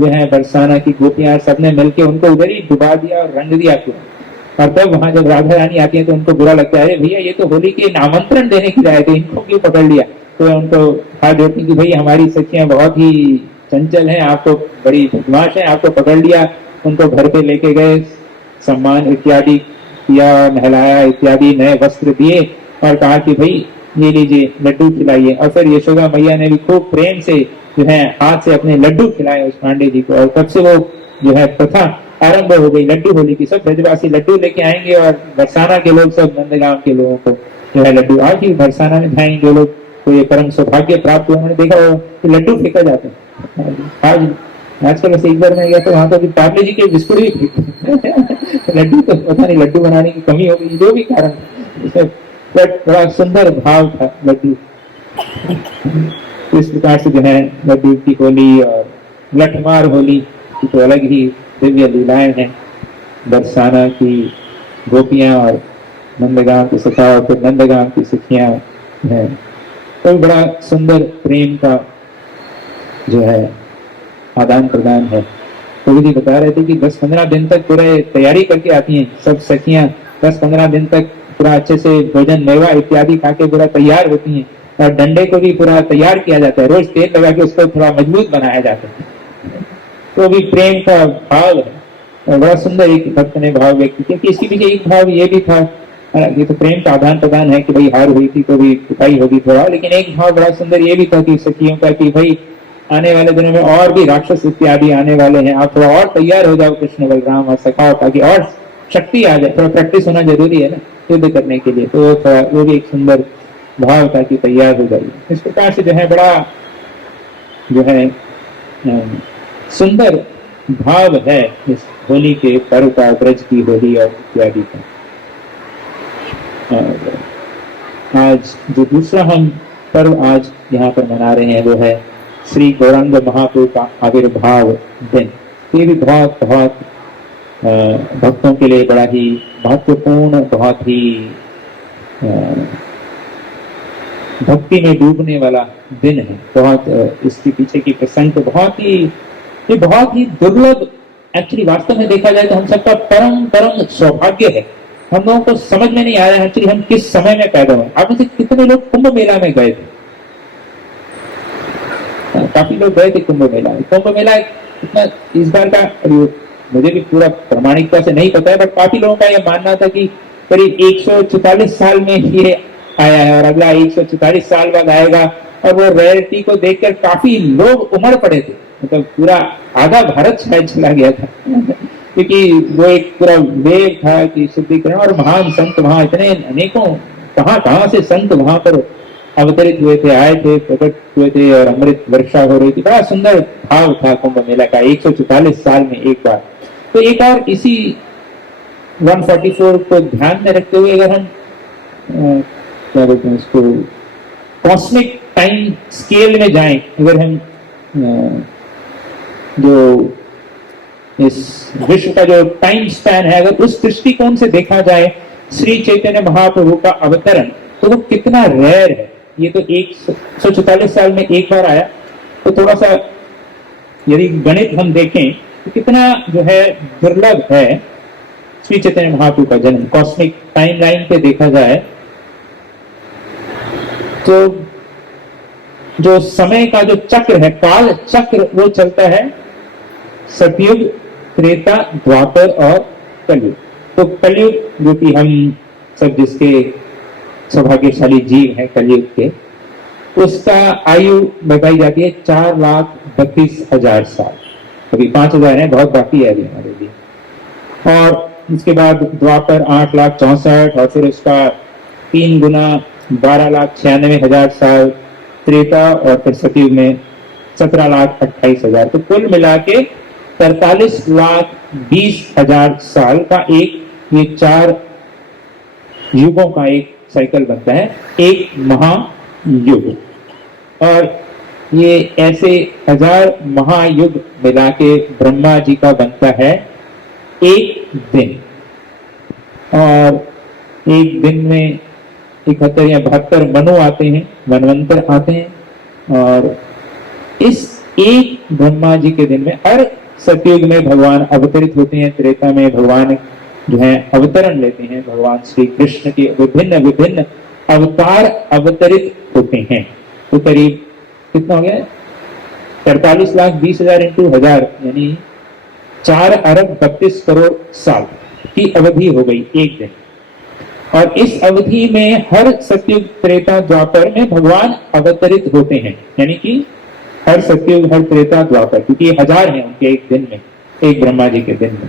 जो है बरसाना की गोपियां सबने मिलके उनको उधर ही डुबा दिया और रंग दिया पूरा। और तब वहां जब राधा रानी आती है तो उनको बुरा लगता है, भैया ये तो होली के आमंत्रण देने की आए थे, इनको क्यों पकड़ लिया। तो उनको हाथ जोड़ती कि भाई हमारी सखियां बहुत ही चंचल हैं, आपको बड़ी बदमाश है, आपको पकड़ लिया। उनको घर पे लेके गए, सम्मान इत्यादि किया, नहलाया इत्यादि, नए वस्त्र दिए, और कहा कि भाई ये लीजिए लड्डू खिलाइए। और फिर यशोदा मैया ने भी खूब प्रेम से जो है हाथ से अपने लड्डू खिलाए उस पांडे जी को। और तब से वो जो है प्रथा आरंभ हो गई लड्डू होली की। सब ब्रजवासी लड्डू लेके आएंगे, और बरसाना के लोग सब नंदगांव के लोगों को जो है लड्डू, आज ही बरसाना में जाएंगे जो लोग को ये परम सौभाग्य प्राप्त हुआ, उन्होंने देखा हो कि लड्डू फेंका जाते हैं। आजकल ऐसे एक बार में गया तो वहां तो पार्ले जी के बिस्कुट भी फेंकते लड्डू, तो पता नहीं लड्डू बनाने की कमी हो गई, जो भी कारण, बट बड़ा सुंदर भाव था लड्डू। इस प्रकार से जो है लड्डू की होली और लठमार होली की तो अलग ही दिव्य लीलाएं हैं। बरसाना की गोपियां और नंदगांव की सखा, और फिर नंदगांव की सखियां हैं, तो बड़ा सुंदर प्रेम का जो है आदान प्रदान है। तो जी बता रहे थे कि 10-15 दिन तक पूरे तैयारी करके आती हैं सब सखियां, 10-15 दिन तक पूरा अच्छे से भोजन मेवा इत्यादि खा के पूरा तैयार होती हैं। और डंडे को भी पूरा तैयार किया जाता है, रोज तेल लगा के उसको थोड़ा मजबूत बनाया जाता है। तो भी प्रेम का भाव है, और बड़ा सुंदर एक भक्त ने भाव व्यक्त किया। क्योंकि इसके पीछे एक भाव ये भी था, ये तो प्रेम का आदान प्रदान है कि भाई हार हुई थी तो भी पिटाई होगी थोड़ा, लेकिन एक भाव बड़ा सुंदर ये भी था कि सखियों का कि भाई आने वाले दिनों में और भी राक्षस इत्यादि आने वाले हैं, आप थोड़ा और तैयार हो जाओ कृष्ण बलराम और सखाओ, ताकि और शक्ति आ जाए। थोड़ा प्रैक्टिस होना जरूरी है ना युद्ध करने के लिए, तो थोड़ा वो भी एक सुंदर भाव था कि तैयार हो जाइए। इस प्रकार से जो है बड़ा जो है सुंदर भाव है इस होली के पर्व का, ब्रज की होली और इत्यादि का। आज जो दूसरा हम पर्व आज यहाँ पर मना रहे हैं वो है श्री गौरांग महाप्रभु का आविर्भाव दिन, ये भी बहुत बहुत भक्तों के लिए बड़ा ही महत्वपूर्ण, बहुत ही भक्ति में डूबने वाला दिन है। बहुत इसके पीछे की प्रसंग तो ये बहुत ही दुर्लभ, एक्चुअली वास्तव में देखा जाए तो हम सबका परम परम सौभाग्य है। हम लोगों को समझ में नहीं आ रहा है एक्चुअली हम किस समय में पैदा हुए। आप में से कितने लोग कुंभ मेला में गए थे? काफी लोग गए थे कुंभ मेला में। कुंभ मेला इतना इस बार का मुझे भी पूरा प्रामाणिकता से नहीं पता है, बट काफी लोगों का यह मानना था कि करीब 144 साल में ये आया है और अगला 144 साल बाद आएगा। और वो रेयरिटी को देखकर काफी लोग उमड़ पड़े थे, मतलब पूरा आधा भारत शायद चला गया था क्योंकि वो एक पूरा वेव था कि शुद्धिकरण और महान संत वहां इतने अनेकों कहां से संत वहां पर अवतरित हुए थे, आए थे, प्रकट हुए थे और अमृत वर्षा हो रही थी। बड़ा सुंदर भाव था कुंभ मेला का 144 साल में एक बार। तो एक और इसी 144 को ध्यान में रखते हुए अगर हम क्या बोलते हैं इसको, कॉस्मिक टाइम स्केल में जाएं, अगर हम जो इस विश्व का जो टाइम स्पैन है अगर उस दृष्टिकोण से देखा जाए, श्री चैतन्य महाप्रभु का अवतरण तो वो कितना रेयर है। ये तो 144 साल में एक बार आया, तो थोड़ा सा यदि गणित हम देखें तो कितना जो है दुर्लभ है श्री चैतन्य महाप्रभु का जन्म। कॉस्मिक टाइमलाइन पे देखा जाए तो जो समय का जो चक्र है, काल चक्र, वो चलता है सतयुग, त्रेता, द्वापर और कलयुग। तो कलयुग जो कि हम सब जिसके सौभाग्यशाली जीव हैं कलयुग के, उसका आयु बताई जाती है 4,32,000 साल। अभी 5,000 है, बहुत बाकी है अभी हमारे लिए। और इसके बाद द्वापर 8,64,000 और फिर उसका 3 गुना 12,96,000 साल त्रेता और फिर सतयुग में 17,28,000। तो कुल मिला के 43,20,000 साल का एक ये 4 युगों का एक साइकिल बनता है, एक महायुग। और ये ऐसे 1000 महायुग मिला के ब्रह्मा जी का बनता है एक दिन। और एक दिन में 71 या 72 मनु आते हैं, मनवंतर आते हैं। और इस एक ब्रह्मा जी के दिन में हर सतयुग में भगवान अवतरित होते हैं, त्रेता में भगवान जो है अवतरण लेते हैं, भगवान श्री कृष्ण के विभिन्न विभिन्न अवतार अवतरित होते हैं। तो करीब कितना हो गया, 43,20,000 इंटू 1000 यानी 4,32,00,000 साल की अवधि हो गई एक दिन। और इस अवधि में हर सतयुग, त्रेता, द्वापर में भगवान अवतरित होते हैं, यानी कि हर सतयुग, हर त्रेता, द्वापर, क्योंकि 1000 हैं उनके एक दिन में, एक ब्रह्मा जी के दिन में।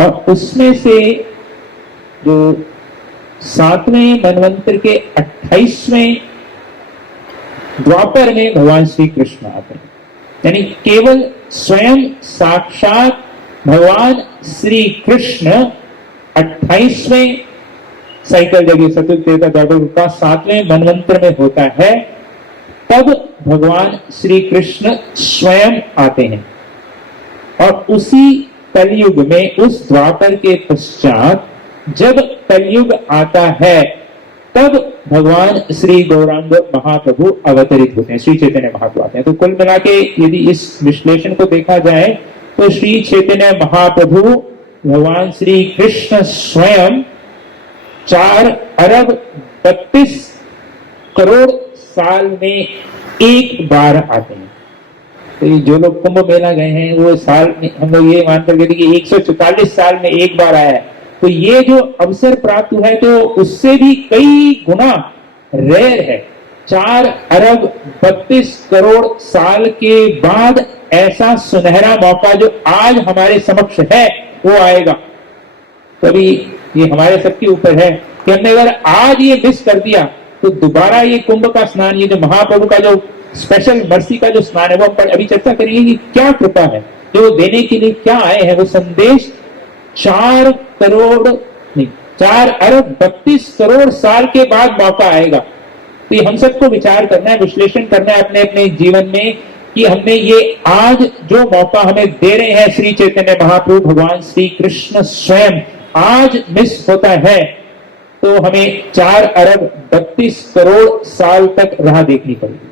और उसमें से जो 7वें मनवंतर के 28वें द्वापर में भगवान श्री कृष्ण आते हैं, यानी केवल स्वयं साक्षात भगवान श्री कृष्ण 28वें साइकिल जब सतयुग, त्रेता, द्वापर का 7वें मनवंतर में होता है, तब भगवान श्री कृष्ण स्वयं आते हैं। और उसी कलयुग में, उस द्वापर के पश्चात जब कलयुग आता है, तब भगवान श्री गौरांग महाप्रभु अवतरित होते हैं, श्री चैतन्य महाप्रभु आते हैं। तो कुल मिला के यदि इस विश्लेषण को देखा जाए तो श्री चैतन्य महाप्रभु भगवान श्री कृष्ण स्वयं 4,32,00,000 साल में एक बार आते हैं। तो ये जो लोग कुंभ मेला गए हैं वो साल में, हम लोग ये मानकर गए थे कि 144 साल में एक बार आया है। तो ये जो अवसर प्राप्त हुआ है तो उससे भी कई गुना रेयर है। 4,32,00,000 साल के बाद ऐसा सुनहरा मौका जो आज हमारे समक्ष है वो आएगा। कभी ये हमारे सबके ऊपर है कि हमने अगर आज ये मिस कर दिया तो दोबारा ये कुंभ का स्नान, ये जो महाप्रभु का जो स्पेशल मर्सी का जो स्नान है वो हम अभी चर्चा करेंगे कि क्या कृपा है जो देने के लिए क्या आए हैं। वो संदेश 4,32,00,000 साल के बाद मौका आएगा। तो ये हम सबको विचार करना है, विश्लेषण करना है अपने अपने जीवन में कि हमने ये आज जो मौका हमें दे रहे हैं श्री चैतन्य महाप्रभु भगवान श्री कृष्ण स्वयं, आज मिस होता है तो हमें 4 अरब 32 करोड़ साल तक राह देखनी पड़ेगी।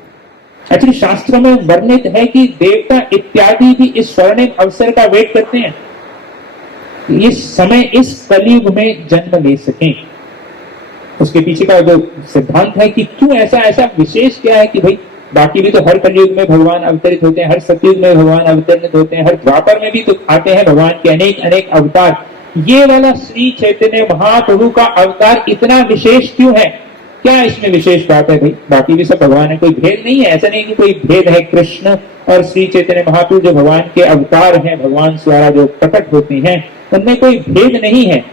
एक्चुअली शास्त्रों में वर्णित है कि देवता इत्यादि भी इस स्वर्णिम अवसर का वेट करते हैं, इस समय इस कलयुग में जन्म ले सकें। उसके पीछे का जो सिद्धांत है कि क्यों ऐसा विशेष क्या है कि भाई बाकी भी तो हर कलयुग में भगवान अवतरित होते हैं, हर सतयुग में भगवान अवतरित होते हैं, हर द्वापर में भी तो आते हैं भगवान के अनेक अनेक अवतार। ये वाला श्री चैतन्य महाप्रभु का अवतार इतना विशेष क्यों है? क्या इसमें विशेष बात है भाई? बाकी भी सब भगवान है, कोई भेद नहीं है। ऐसा नहीं कि कोई भेद है। कृष्ण और श्री चैतन्य महाप्रभु जो भगवान के अवतार हैं, भगवान द्वारा जो प्रकट होते हैं, उनमें कोई भेद नहीं है।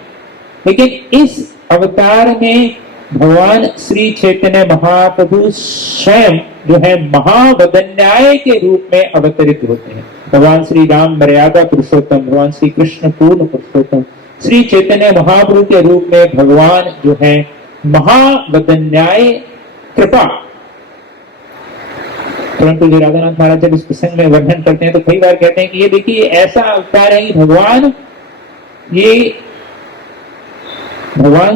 लेकिन इस अवतार में भगवान श्री चैतन्य महाप्रभु स्वयं जो है महावदन्याय के रूप में अवतरित होते हैं। भगवान श्री राम मर्यादा पुरुषोत्तम, भगवान श्री कृष्ण पूर्ण पुरुषोत्तम, श्री चैतन्य महाप्रभु के रूप में भगवान जो है महावदन्याय कृपा। परंतु जो राधानाथ महाराज जब इस प्रसंग में वर्णन करते हैं तो कई बार कहते हैं कि ये देखिए ऐसा अवतार है कि भगवान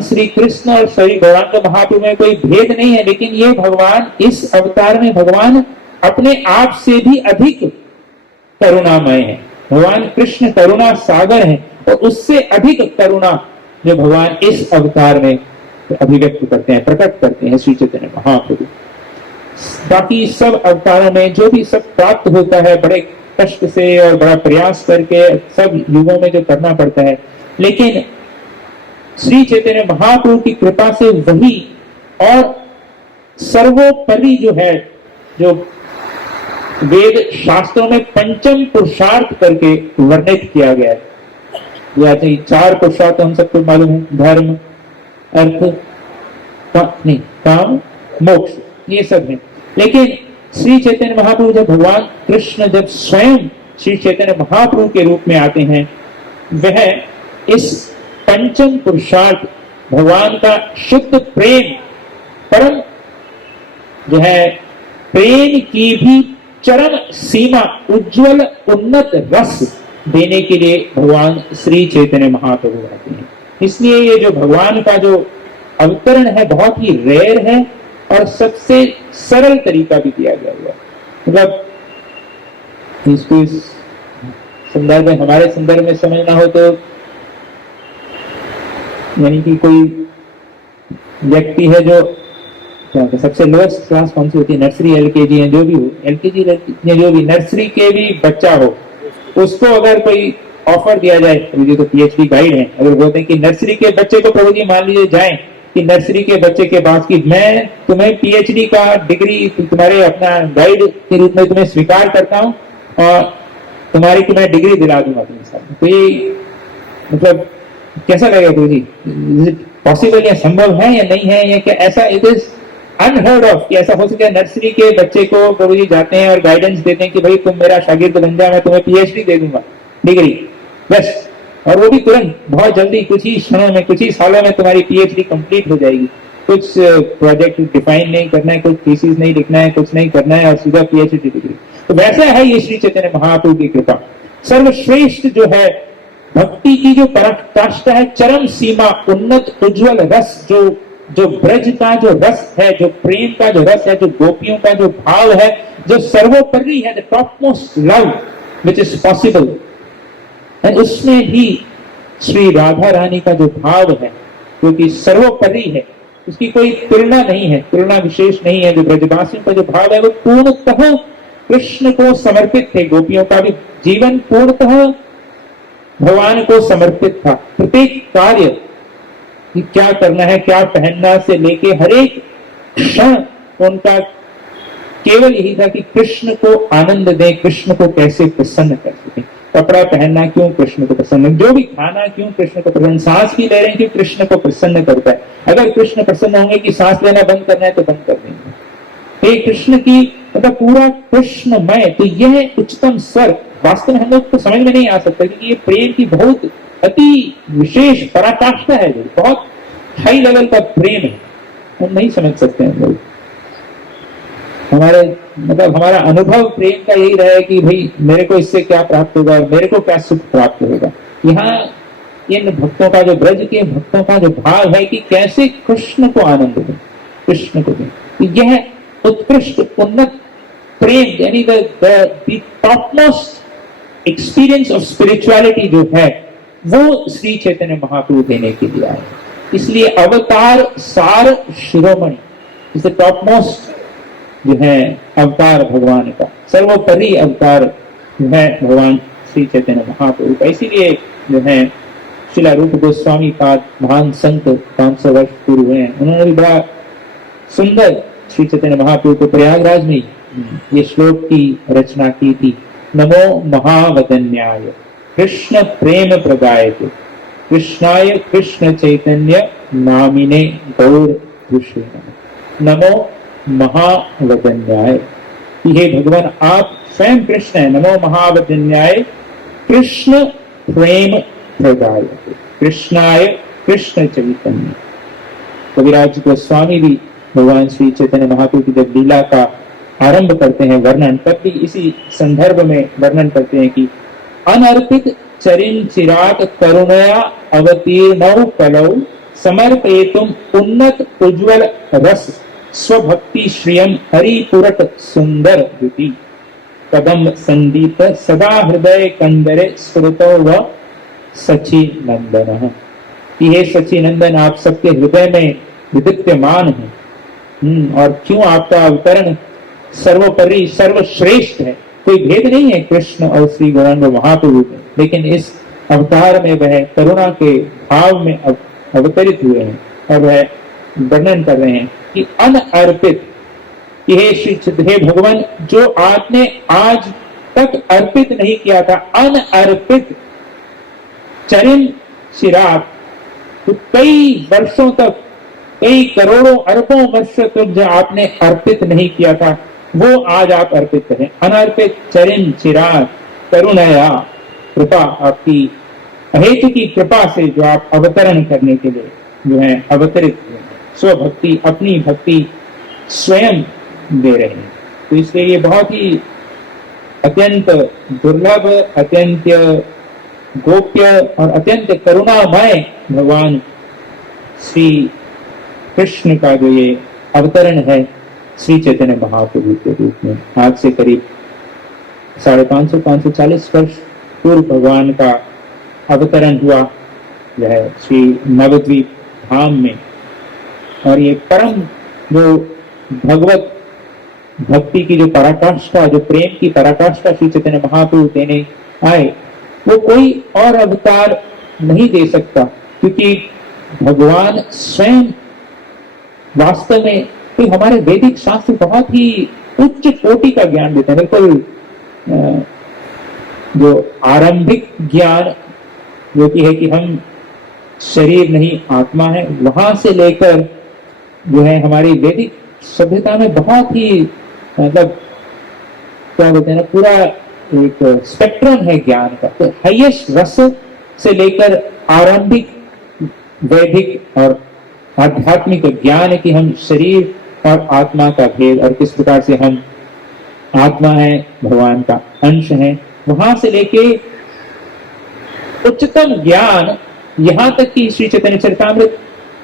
श्री कृष्ण और श्री गौरांग महाप्रभु में कोई भेद नहीं है, लेकिन ये भगवान इस अवतार में भगवान अपने आप से भी अधिक करुणामय है। भगवान कृष्ण करुणा सागर है और उससे अधिक करुणा जो भगवान इस अवतार में अभिव्यक्त करते हैं, प्रकट करते हैं श्री चैतन्य महाप्रभु। बाकी सब अवतारों में जो भी सब प्राप्त होता है बड़े कष्ट से और बड़ा प्रयास करके सब युगों में जो करना पड़ता है, लेकिन श्री चैतन्य महाप्रभु की कृपा से वही और सर्वोपरि जो है, जो वेद शास्त्रों में पंचम पुरुषार्थ करके वर्णित किया गया है। या 4 पुरुषार्थ हम सबको मालूम है, धर्म, अर्थ, काम, मोक्ष, ये सब है। लेकिन श्री चैतन्य महाप्रभु जब भगवान कृष्ण जब स्वयं श्री चैतन्य महाप्रभु के रूप में आते हैं, वह इस पंचम पुरुषार्थ भगवान का शुद्ध प्रेम, परम जो है प्रेम की भी चरम सीमा, उज्जवल उन्नत रस देने के लिए भगवान श्री चैतन्य महाप्रभु आते हैं। इसलिए ये जो भगवान का जो अवतरण है बहुत ही रेयर है और सबसे सरल तरीका भी दिया गया हुआ। मतलब इसको इस संदर्भ में, हमारे संदर्भ में समझना हो तो यानी कि कोई व्यक्ति है जो सबसे लोएस्ट क्लास कौन सी होती है, नर्सरी एलकेजी है, जो भी हो, एलकेजी जो भी नर्सरी के भी बच्चा हो, उसको अगर कोई ऑफर दिया जाए, प्रभु तो पीएचडी गाइड है, अगर बोलते हैं कि नर्सरी के बच्चे को प्रभु जी मान लीजिए जाए कि नर्सरी के बच्चे के पास की मैं तुम्हें पीएचडी का डिग्री तुम्हारे अपना गाइड के रूप में तुम्हें स्वीकार करता हूँ और तुम्हारी की मैं डिग्री दिला दूंगा तुम्हें साथ। तो ये मतलब कैसा लगेगा प्रभु जी? पॉसिबल या संभव है या नहीं है, या क्या ऐसा इट इज अनहर्ड ऑफ कि ऐसा हो सके? नर्सरी के बच्चे को प्रभु जी जाते हैं और गाइडेंस देते हैं कि भाई तुम मेरा शागिर्द बन जा, मैं तुम्हें पीएचडी दे दूंगा, डिग्री बस, और वो भी तुरंत, बहुत जल्दी, कुछ ही क्षणों में, कुछ ही सालों में तुम्हारी पीएचडी कंप्लीट हो जाएगी। कुछ प्रोजेक्ट डिफाइन नहीं करना है, कुछ थीसिस नहीं लिखना है, कुछ नहीं करना है और सीधा पीएचडी डिग्री। तो वैसा है ये श्री चैतन्य महाप्रभु की कृपा। सर्वश्रेष्ठ जो है भक्ति की जो पराकाष्ठा है, चरम सीमा, उन्नत उज्जवल रस, जो ब्रज का जो रस है, जो प्रेम का जो रस है, जो गोपियों का जो भाव है, जो सर्वोपरि है, the top most love which is possible, उसमें भी श्री राधा रानी का जो भाव है जो कि सर्वोपरि है, उसकी कोई तुलना नहीं है, तुलना विशेष नहीं है। जो ब्रजवासियों का जो भाव है वो पूर्णतः कृष्ण को समर्पित थे। गोपियों का भी जीवन पूर्णतः भगवान को समर्पित था। प्रत्येक कार्य कि क्या करना है, क्या पहनना से लेके हर एक क्षण उनका केवल यही था कि कृष्ण को आनंद दें, कृष्ण को कैसे प्रसन्न कर सकें। कपड़ा पहनना क्यों कृष्ण को प्रसन्न, जो भी खाना क्यों कृष्ण को प्रसन्न, सांस भी ले रहे हैं क्यों कृष्ण को प्रसन्न करता है। अगर कृष्ण प्रसन्न होंगे कि सांस लेना बंद करना है तो बंद कर देंगे। ये कृष्ण की मतलब पूरा कृष्णमय, तो यह उच्चतम स्वर वास्तव में हम लोग को समझ में नहीं आ सकता, क्योंकि ये प्रेम की बहुत अति विशेष पराकाष्ठा है, बहुत हाई लेवल का प्रेम है, हम नहीं समझ सकते हैं लोग। हमारे मतलब हमारा अनुभव प्रेम का यही रहे कि भाई मेरे को इससे क्या प्राप्त होगा, मेरे को क्या सुख प्राप्त होगा। यहाँ इन भक्तों का जो ब्रज के भक्तों का जो भाव है कि कैसे कृष्ण को आनंद दे, कृष्ण को दे, यह उत्कृष्ट उन्नत प्रेम यानी top most experience of spirituality जो है वो श्री चैतन्य महाप्रभु देने के लिए आए। इसलिए अवतार सार शिरोमणि इस टॉप मोस्ट जो है अवतार भगवान का, सर्वोपरि अवतार जो है भगवान श्री चैतन्य महाप्रभु का। इसीलिए जो है श्रीला रूप गोस्वामी पाद महान संत 500 वर्ष पूर्व हुए हैं, उन्होंने भी बड़ा सुंदर श्री चैतन्य महाप्रभु को प्रयागराज में ये श्लोक की रचना की थी। नमो महावदन्याय कृष्ण प्रेम प्रदायते कृष्णाय कृष्ण चैतन्य नामिने गौर ऋषि नमो महावदन्याय। हे भगवान आप स्वयं कृष्ण है। नमो महावदन्याय कृष्ण प्रेम प्रदायते कृष्णाय कृष्ण चैतन्य। कविराज गोस्वामी भी भगवान श्री चैतन्य महाप्रभु की जब लीला का आरंभ करते हैं वर्णन, तब भी इसी संदर्भ में वर्णन करते हैं कि अनर्पित चरिन चिराग करुणया अवतीर्णौ कलौ समर्पयितुम उन्नत उज्ज्वल रस स्वभक्ति श्रियम हरिपुरट सुंदर द्युति कदम संदीप सदा हृदय कंदरे स्फुरतो व सची नंदन। हे सची नंदन आप सबके हृदय में विद्यमान हैं और क्यों आपका अवतरण सर्वोपरि सर्वश्रेष्ठ है। कोई भेद नहीं है कृष्ण और श्री गौरांग महाप्रभु में, लेकिन इस अवतार में वह करुणा के भाव में अवतरित हुए हैं और वह वर्णन कर रहे हैं कि अनअर्पित, हे भगवान जो आपने आज तक अर्पित नहीं किया था, अनअर्पित चरण चिराग, तो कई वर्षों तक, कई करोड़ों अरबों वर्ष तक जो आपने अर्पित नहीं किया था वो आज आप अर्पित करें। अनर्पित चरण चिराग करुणया कृपा, आपकी अहेतु की कृपा से जो आप अवतरण करने के लिए जो है अवतरित हुए, स्वभक्ति अपनी भक्ति स्वयं दे रहे हैं। तो इसलिए ये बहुत ही अत्यंत दुर्लभ, अत्यंत गोप्य और अत्यंत करुणामय भगवान श्री कृष्ण का जो ये अवतरण है श्री चैतन्य महाप्रभु के रूप में। आज से करीब 550-540 वर्ष पूर्व भगवान का अवतरण हुआ यह श्री नवद्वीप धाम में। और ये परम जो भगवत भक्ति की जो पराकाष्ठा, जो प्रेम की पराकाष्ठा श्री चैतन्य महाप्रभु देने आए, वो कोई और अवतार नहीं दे सकता, क्योंकि भगवान स्वयं वास्तव में तो हमारे वैदिक शास्त्र बहुत ही उच्च कोटि का ज्ञान देते हैं। बिल्कुल जो आरंभिक ज्ञान जो कि है कि हम शरीर नहीं आत्मा है, वहां से लेकर जो है हमारी वैदिक सभ्यता में बहुत ही मतलब क्या बोलते हैं ना, पूरा एक स्पेक्ट्रम है ज्ञान का। तो हाईएस्ट रस से लेकर आरंभिक वैदिक और आध्यात्मिक ज्ञान है कि हम शरीर और आत्मा का भेद और किस प्रकार से हम आत्मा है, भगवान का अंश है, वहां से लेके उच्चतम ज्ञान यहां तक कि श्री चैतन्य चरितामृत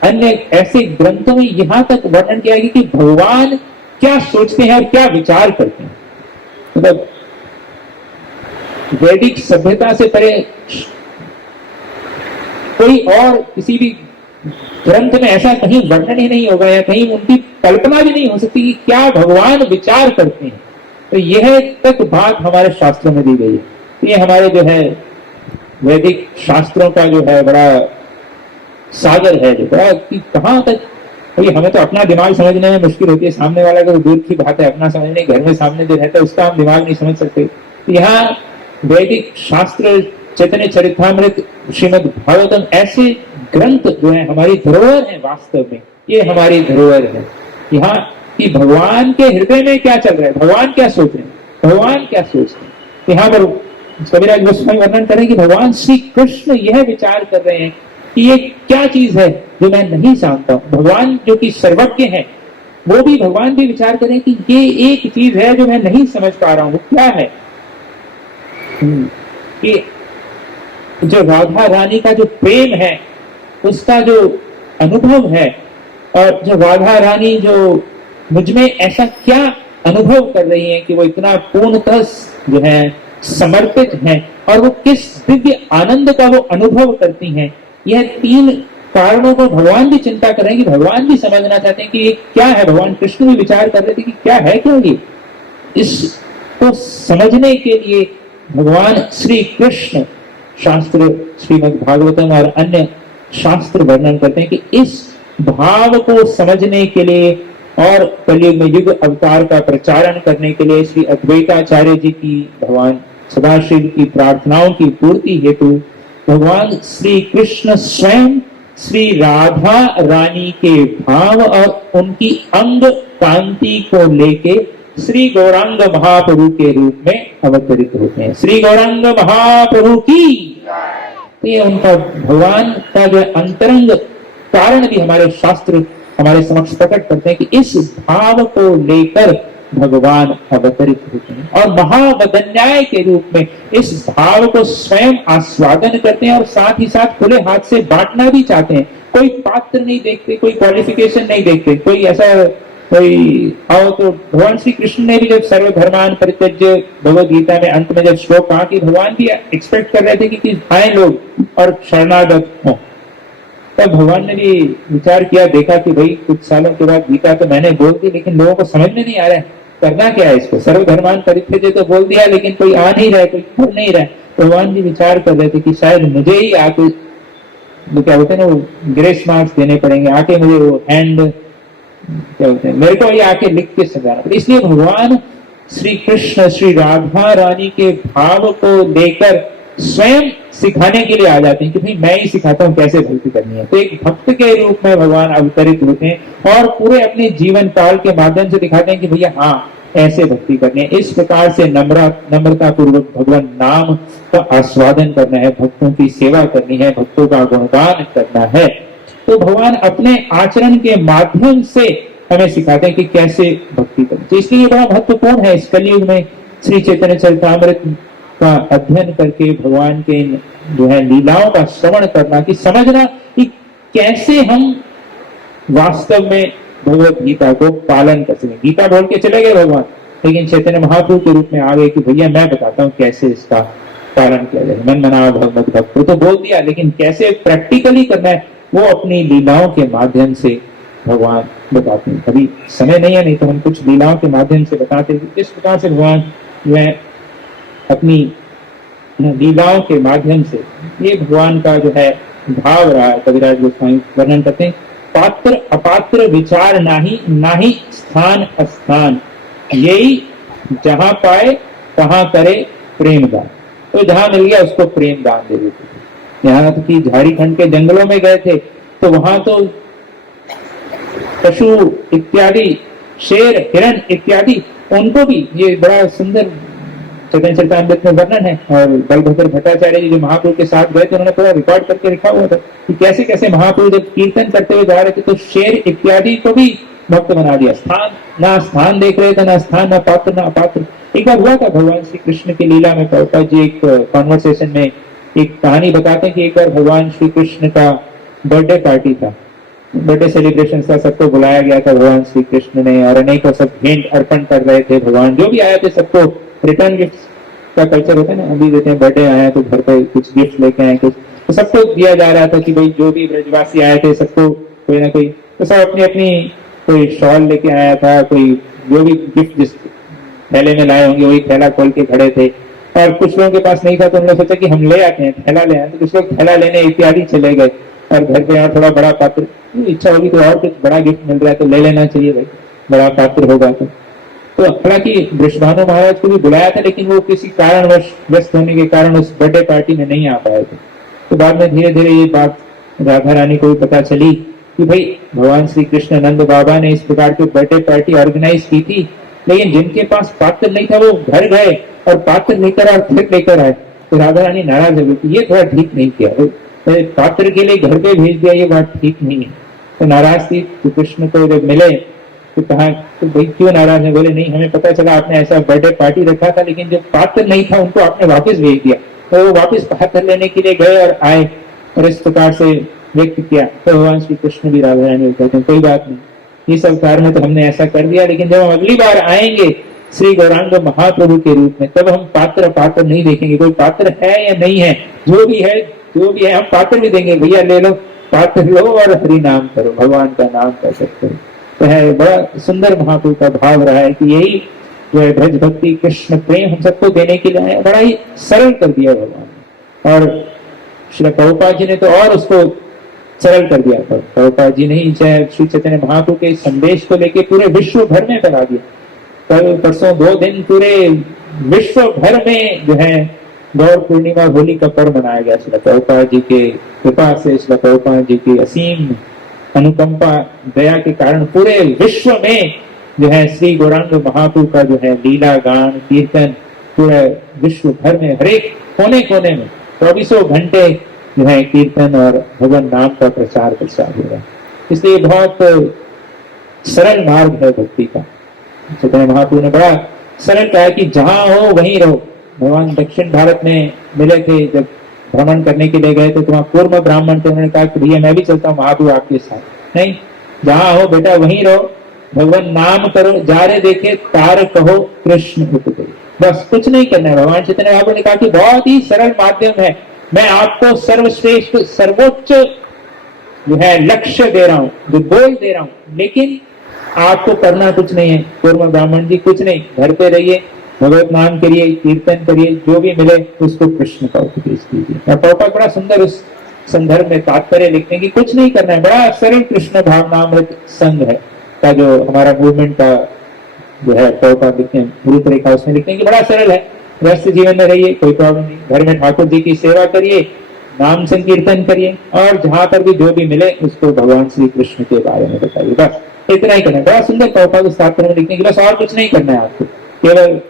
अन्य ऐसे ग्रंथों में यहां तक वर्णन किया गया कि भगवान क्या सोचते हैं और क्या विचार करते हैं। मतलब वैदिक सभ्यता से परे कोई और किसी भी ग्रंथ में ऐसा कहीं वर्णन ही नहीं होगा या कहीं उनकी कल्पना भी नहीं हो सकती कि क्या भगवान विचार करते हैं। तो यह तक बात हमारे शास्त्रों में दी गई है। तो ये हमारे जो है वैदिक शास्त्रों का जो है बड़ा सागर है, जो बड़ा कि कहाँ तक, अभी हमें तो अपना दिमाग समझने में मुश्किल होती है, सामने वाला का तो दूर की बात है, अपना समझने घर में सामने जो रहता है उसका हम दिमाग नहीं समझ सकते। तो यहाँ वैदिक शास्त्र, चैतन्य चरितामृत, श्रीमद् भागवतम, ऐसे ग्रंथ जो है हमारी धरोहर है। वास्तव में ये हमारी धरोहर है। यहाँ कि भगवान के हृदय में क्या चल रहा है, भगवान क्या सोच रहे हैं, भगवान क्या सोचते हैं। यहाँ पर कविराज गोस्वामी वर्णन करें कि भगवान श्री कृष्ण यह विचार कर रहे हैं कि ये क्या चीज है जो मैं नहीं जानता हूं। भगवान जो कि सर्वज्ञ है, वो भी भगवान भी विचार करें कि ये एक चीज है जो मैं नहीं समझ पा रहा हूं, वो क्या है। कि जो राधा रानी का जो प्रेम है, उसका जो अनुभव है, और जो राधा रानी जो मुझ में ऐसा क्या अनुभव कर रही है कि वो इतना पूर्णतः जो है समर्पित है, और वो किस दिव्य आनंद का वो अनुभव करती हैं। यह तीन कारणों को भगवान भी चिंता कर रहे हैं, कि भगवान भी समझना चाहते हैं कि ये क्या है। भगवान कृष्ण भी विचार कर रहे थे कि क्या है, क्या ये। इसको समझने के लिए भगवान श्री कृष्ण शास्त्र श्रीमद् भागवतम और अन्य शास्त्र वर्णन करते हैं कि इस भाव को समझने के लिए और कलयुग में युग अवतार का प्रचारण करने के लिए श्री अद्वैताचार्य जी की भगवान सदाशिव की प्रार्थनाओं की पूर्ति हेतु भगवान श्री कृष्ण स्वयं श्री राधा रानी के भाव और उनकी अंग कांति को लेके श्री गौरांग महाप्रभु के रूप में अवतरित होते हैं। श्री गौरांग महाप्रभु की ये उनका भगवान का जो अंतरंग कारण भी हमारे शास्त्र हमारे समक्ष प्रकट करते हैं कि इस भाव को लेकर भगवान अवतरित होते हैं, और महावदन्याय के रूप में इस भाव को स्वयं आस्वादन करते हैं, और साथ ही साथ खुले हाथ से बांटना भी चाहते हैं। कोई पात्र नहीं देखते, कोई क्वालिफिकेशन नहीं देखते, कोई ऐसा कोई आओ। तो भगवान श्री कृष्ण ने भी जब सर्वधर्मान परित्यज्य भगवद गीता में अंत में जब श्लोक कहा कि भगवान भी एक्सपेक्ट कर रहे थे कि आए लोग और शरणागत हों, तब भगवान ने भी विचार किया, देखा कि भाई कुछ सालों के बाद गीता तो मैंने बोल दी, लेकिन लोगों को समझ में नहीं आ रहा है, करना क्या है इसको। सर्वधर्मान परित्यज्य तो बोल दिया, लेकिन कोई आ नहीं रहा है, कोई कर नहीं रहा है। भगवान जी विचार कर रहे थे कि शायद मुझे ही आके क्या बोलते हैं ना, वो ग्रेस मार्क्स देने पड़ेंगे, आके मुझे वो हैंड क्या बोलते हैं, मेरे को ये आके लिख के समझाना। इसलिए भगवान श्री कृष्ण श्री राधा रानी के भाव को लेकर स्वयं सिखाने के लिए आ जाते हैं कि भाई मैं ही सिखाता हूँ कैसे भक्ति करनी है। तो एक भक्त के रूप में भगवान अवतरित होते हैं और पूरे अपने जीवन काल के माध्यम से दिखाते हैं कि भैया हाँ ऐसे भक्ति करनी है, इस प्रकार से नम्रता पूर्वक भगवान नाम का आस्वादन करना है, भक्तों की सेवा करनी है, भक्तों का गुणगान करना है। तो भगवान अपने आचरण के माध्यम से हमें सिखाते हैं कि कैसे भक्ति करनी। तो इसलिए बड़ा महत्वपूर्ण है इस कलयुग में श्री चैतन्य चरितामृत का अध्ययन करके भगवान के जो है लीलाओं का श्रवण करना, कि समझना कि कैसे हम वास्तव में भगवत गीता को पालन कर सकें। गीता बोल के चले गए भगवान, लेकिन चैतन्य महाप्रभु के रूप में आ गए कि भैया मैं बताता हूँ कैसे इसका पालन किया जाए। मन मनाओ भगवत भक्त तो बोल दिया, लेकिन कैसे प्रैक्टिकली करना है वो अपनी लीलाओं के माध्यम से भगवान बताते हैं। कभी समय नहीं है, नहीं तो हम कुछ लीलाओं के माध्यम से बताते हैं किस प्रकार से भगवान जो है अपनी लीलाओं के माध्यम से ये भगवान का जो है भाव रहा है। कविराज गोस्वामी वर्णन करते हैं, पात्र अपात्र विचार नाही स्थान अस्थान, यही जहां पाए तहां करे प्रेम दान। तो जहां मिल गया उसको प्रेम दान दे देते। यहाँ तक कि झारखंड के जंगलों में गए थे तो वहां तो पशु इत्यादि, शेर हिरण इत्यादि, उनको भी ये बड़ा सुंदर चैतन्य चरितामृत में वर्णन है। और बलभद्र भट्टाचार्य जी जो महाप्रभु के साथ गए थे उन्होंने पूरा रिकॉर्ड करके लिखा हुआ था कि कैसे कैसे महाप्रभु जब कीर्तन करते हुए जा रहे थे तो शेर इत्यादि को भी भक्त बना दिया। स्थान ना स्थान देख रहे थे, ना स्थान, ना पात्र ना अपात्र। एक बार हुआ था भगवान श्री कृष्ण की लीला में, प्रभुपाद जी एक कॉन्वर्सेशन में एक कहानी बताते हैं कि एक बार भगवान श्री कृष्ण का बर्थडे पार्टी था, बर्थडे सेलिब्रेशन था, सबको बुलाया गया था भगवान श्री कृष्ण ने, और अनेकों सब भेंट अर्पण कर रहे थे। भगवान जो भी आए थे सबको रिटर्न गिफ्ट का कल्चर होता है ना, अभी देते हैं, बर्थडे आया तो घर पे कुछ गिफ्ट लेके आए, कुछ तो सबको दिया जा रहा था कि भाई जो भी ब्रजवासी आए थे सबको कोई ना कोई, तो सब अपनी अपनी, कोई शॉल लेके आया था, कोई जो भी गिफ्ट जिस थैले में लाए होंगे वही थैला खोल के खड़े थे। और कुछ लोगों के पास नहीं था तो उन्होंने सोचा कि हम ले आते हैं, थैला ले आए, तो कुछ लोग थैला लेने इत्यादि चले गए। और घर पे यहाँ थोड़ा बड़ा पात्र, इच्छा होगी तो और कुछ बड़ा गिफ्ट मिल रहा है तो ले लेना चाहिए भाई, बड़ा पात्र होगा तो हालांकि वृषभानु महाराज को भी बुलाया था, लेकिन वो किसी कारणवश व्यस्त होने के कारण उस बर्थडे पार्टी में नहीं आ पाए थे। तो बाद में धीरे धीरे ये बात राधा रानी को भी पता चली कि भाई भगवान श्री कृष्ण नंद बाबा ने इस प्रकार की बर्थडे पार्टी ऑर्गेनाइज की थी, लेकिन जिनके पास पात्र नहीं था वो घर गए और पात्र लेकर और फिर लेकर आए। तो राधा रानी नाराज हो गई, ये थोड़ा ठीक नहीं किया, तो पात्र के लिए घर पे भेज दिया, ये बात ठीक नहीं है। तो नाराज थी, तो कृष्ण को जब मिले तो कहा तो भाई क्यों नाराज है? बोले नहीं, हमें पता चला आपने ऐसा बर्थडे पार्टी रखा था, लेकिन जो पात्र नहीं था उनको आपने वापस भेज दिया। तो वो वापस पात्र लेने के लिए गए और आए और इस प्रकार से व्यक्त किया। तो भगवान श्री कृष्ण भी राधा रानी कहते हैं कोई बात नहीं, ये सब कारण तो हमने ऐसा कर दिया, लेकिन जब हम अगली बार आएंगे श्री गौरांग महाप्रभु के रूप में, तब हम पात्र पात्र नहीं देखेंगे, कोई पात्र है या नहीं है, जो भी है हम पात्र भी देंगे, भैया ले लो पात्र लो और हरि नाम करो, भगवान का नाम कर सकते हो। तो है बड़ा सुंदर महाप्रभु का भाव रहा है कि यही जो है ब्रज भक्ति कृष्ण प्रेम हम सबको देने के लिए आए, बड़ा ही सरल कर दिया भगवान ने। और श्री प्रभुपाद जी ने तो और उसको सरल कर दिया। प्रभुपाद जी ने चाहे श्री चैतन्य महाप्रभु के संदेश को लेके पूरे विश्व भर में फैला दिया। कल परसों 2 दिन पूरे विश्व भर में जो है गौर पूर्णिमा होली का पर्व मनाया गया। श्री प्रभुपाद जी के कृपा से, श्री प्रभुपाद जी की असीम अनुकंपा दया के कारण पूरे विश्व में जो है श्री गौरांग महाप्रभु का जो है लीला गान कीर्तन पूरे विश्व भर में हरेक कोने कोने में 24 घंटे जो है कीर्तन और भगवान नाम का प्रचार प्रसार हो रहा है। इसलिए बहुत सरल मार्ग है भक्ति का। चैतन्य महाप्रभु ने बड़ा सरल कहा कि जहां हो वहीं रहो। भगवान दक्षिण भारत में मिले थे, जब भ्रमण करने के लिए गए थे तो वहां पूर्व ब्राह्मण थे, उन्होंने कहा कि भैया मैं भी चलता हूँ महाप्रभु आपके साथ। नहीं, जहां हो बेटा वहीं रहो, भगवान नाम करो, जा रहे देखे तार कहो कृष्ण उपदेश, बस कुछ नहीं करना है। भगवान चैतन्य महाप्रभु ने कहा कि बहुत ही सरल माध्यम है, मैं आपको सर्वश्रेष्ठ सर्वोच्च जो है लक्ष्य दे रहा हूं, जो गोल दे रहा हूं, लेकिन आपको करना कुछ नहीं है। पूर्व ब्राह्मण जी कुछ नहीं, घर पे रहिए, भगवत नाम करिए, कीर्तन करिए, जो भी मिले उसको कृष्ण का उपदेश कीजिए। प्रभुपाद बड़ा सुंदर उस संदर्भ में तात्पर्य लिखते हैं कि कुछ नहीं करना है, बड़ा सरल कृष्ण भावनामृत संघ है का जो हमारा मूवमेंट का जो है प्रभुपाद लिखते हैं रूपरेखा, उसमें लिखते हैं कि बड़ा सरल है, व्यस्त जीवन में रहिए, कोई प्रॉब्लम नहीं, घर में ठाकुर जी की सेवा करिए, नाम संकीर्तन करिए, और जहां पर भी जो भी मिले उसको भगवान श्री कृष्ण के बारे में बताइए, बस इतना ही करना है। बड़ा सुंदर प्रभुपाद उस तात्पर्य में लिखते हैं कि बस और कुछ नहीं करना है, आपको केवल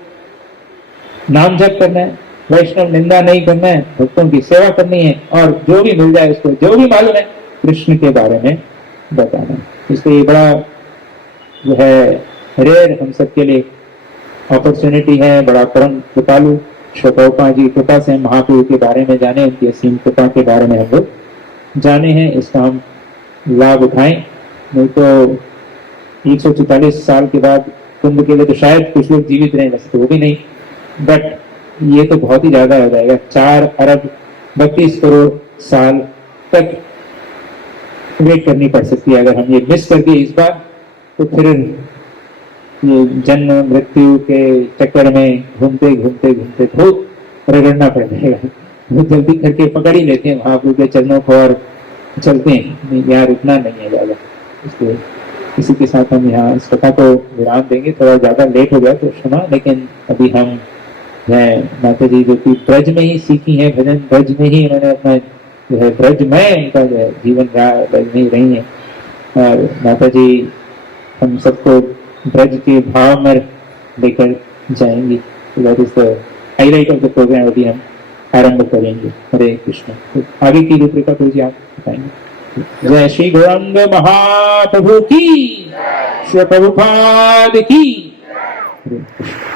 नाम जप करना है, वैष्णव निंदा नहीं करना है, भक्तों की सेवा करनी है, और जो भी मिल जाए उसको जो भी मालूम है कृष्ण के बारे में बताना है। इसलिए बड़ा जो है रेयर हम सबके लिए अपॉर्चुनिटी है, बड़ा परम कृपालु श्री प्रभुपाद जी की कृपा से महाप्रभु के बारे में जाने, उनकी असीम कृपा के बारे में हम लोग जाने हैं, इसका हम लाभ उठाएं। नहीं तो 144 साल के बाद कुंभ के लिए तो शायद कुछ लोग जीवित रहे, वैसे वो भी नहीं, बट ये तो बहुत ही ज्यादा हो जाएगा। 4 अरब 32 करोड़ साल तक वेट करनी पड़ सकती है। अगर हम ये मिस कर दिए इस बार तो फिर ये जन्म मृत्यु के चक्कर में घूमते घूमते घूमते बहुत रगड़ना पड़ जाएगा। वो जल्दी करके पकड़ ही लेते हैं महाप्रभु के चरणों को और चलते हैं, यहाँ रुकना नहीं है ज्यादा। इसलिए इसी के साथ हम यहाँ इस कथा को विराम देंगे। थोड़ा ज्यादा लेट हो गया तो क्षमा, लेकिन अभी हम माता जी जो कि ब्रज में ही सीखी है भजन, ब्रज में ही उन्होंने अपना जो है ब्रज में उनका जो है जीवन रहा, ब्रज में ही रही है। और माता जी हम सबको ब्रज के भाव में लेकर जाएंगी। That is the highlight of the programme. अभी हम आरंभ करेंगे। हरे कृष्ण। तो आगे की रूपरेखा को जी आप बताएंगे। जय श्री गौरांग महाप्रभु की, श्री प्रभुपाद की। हरे कृष्ण।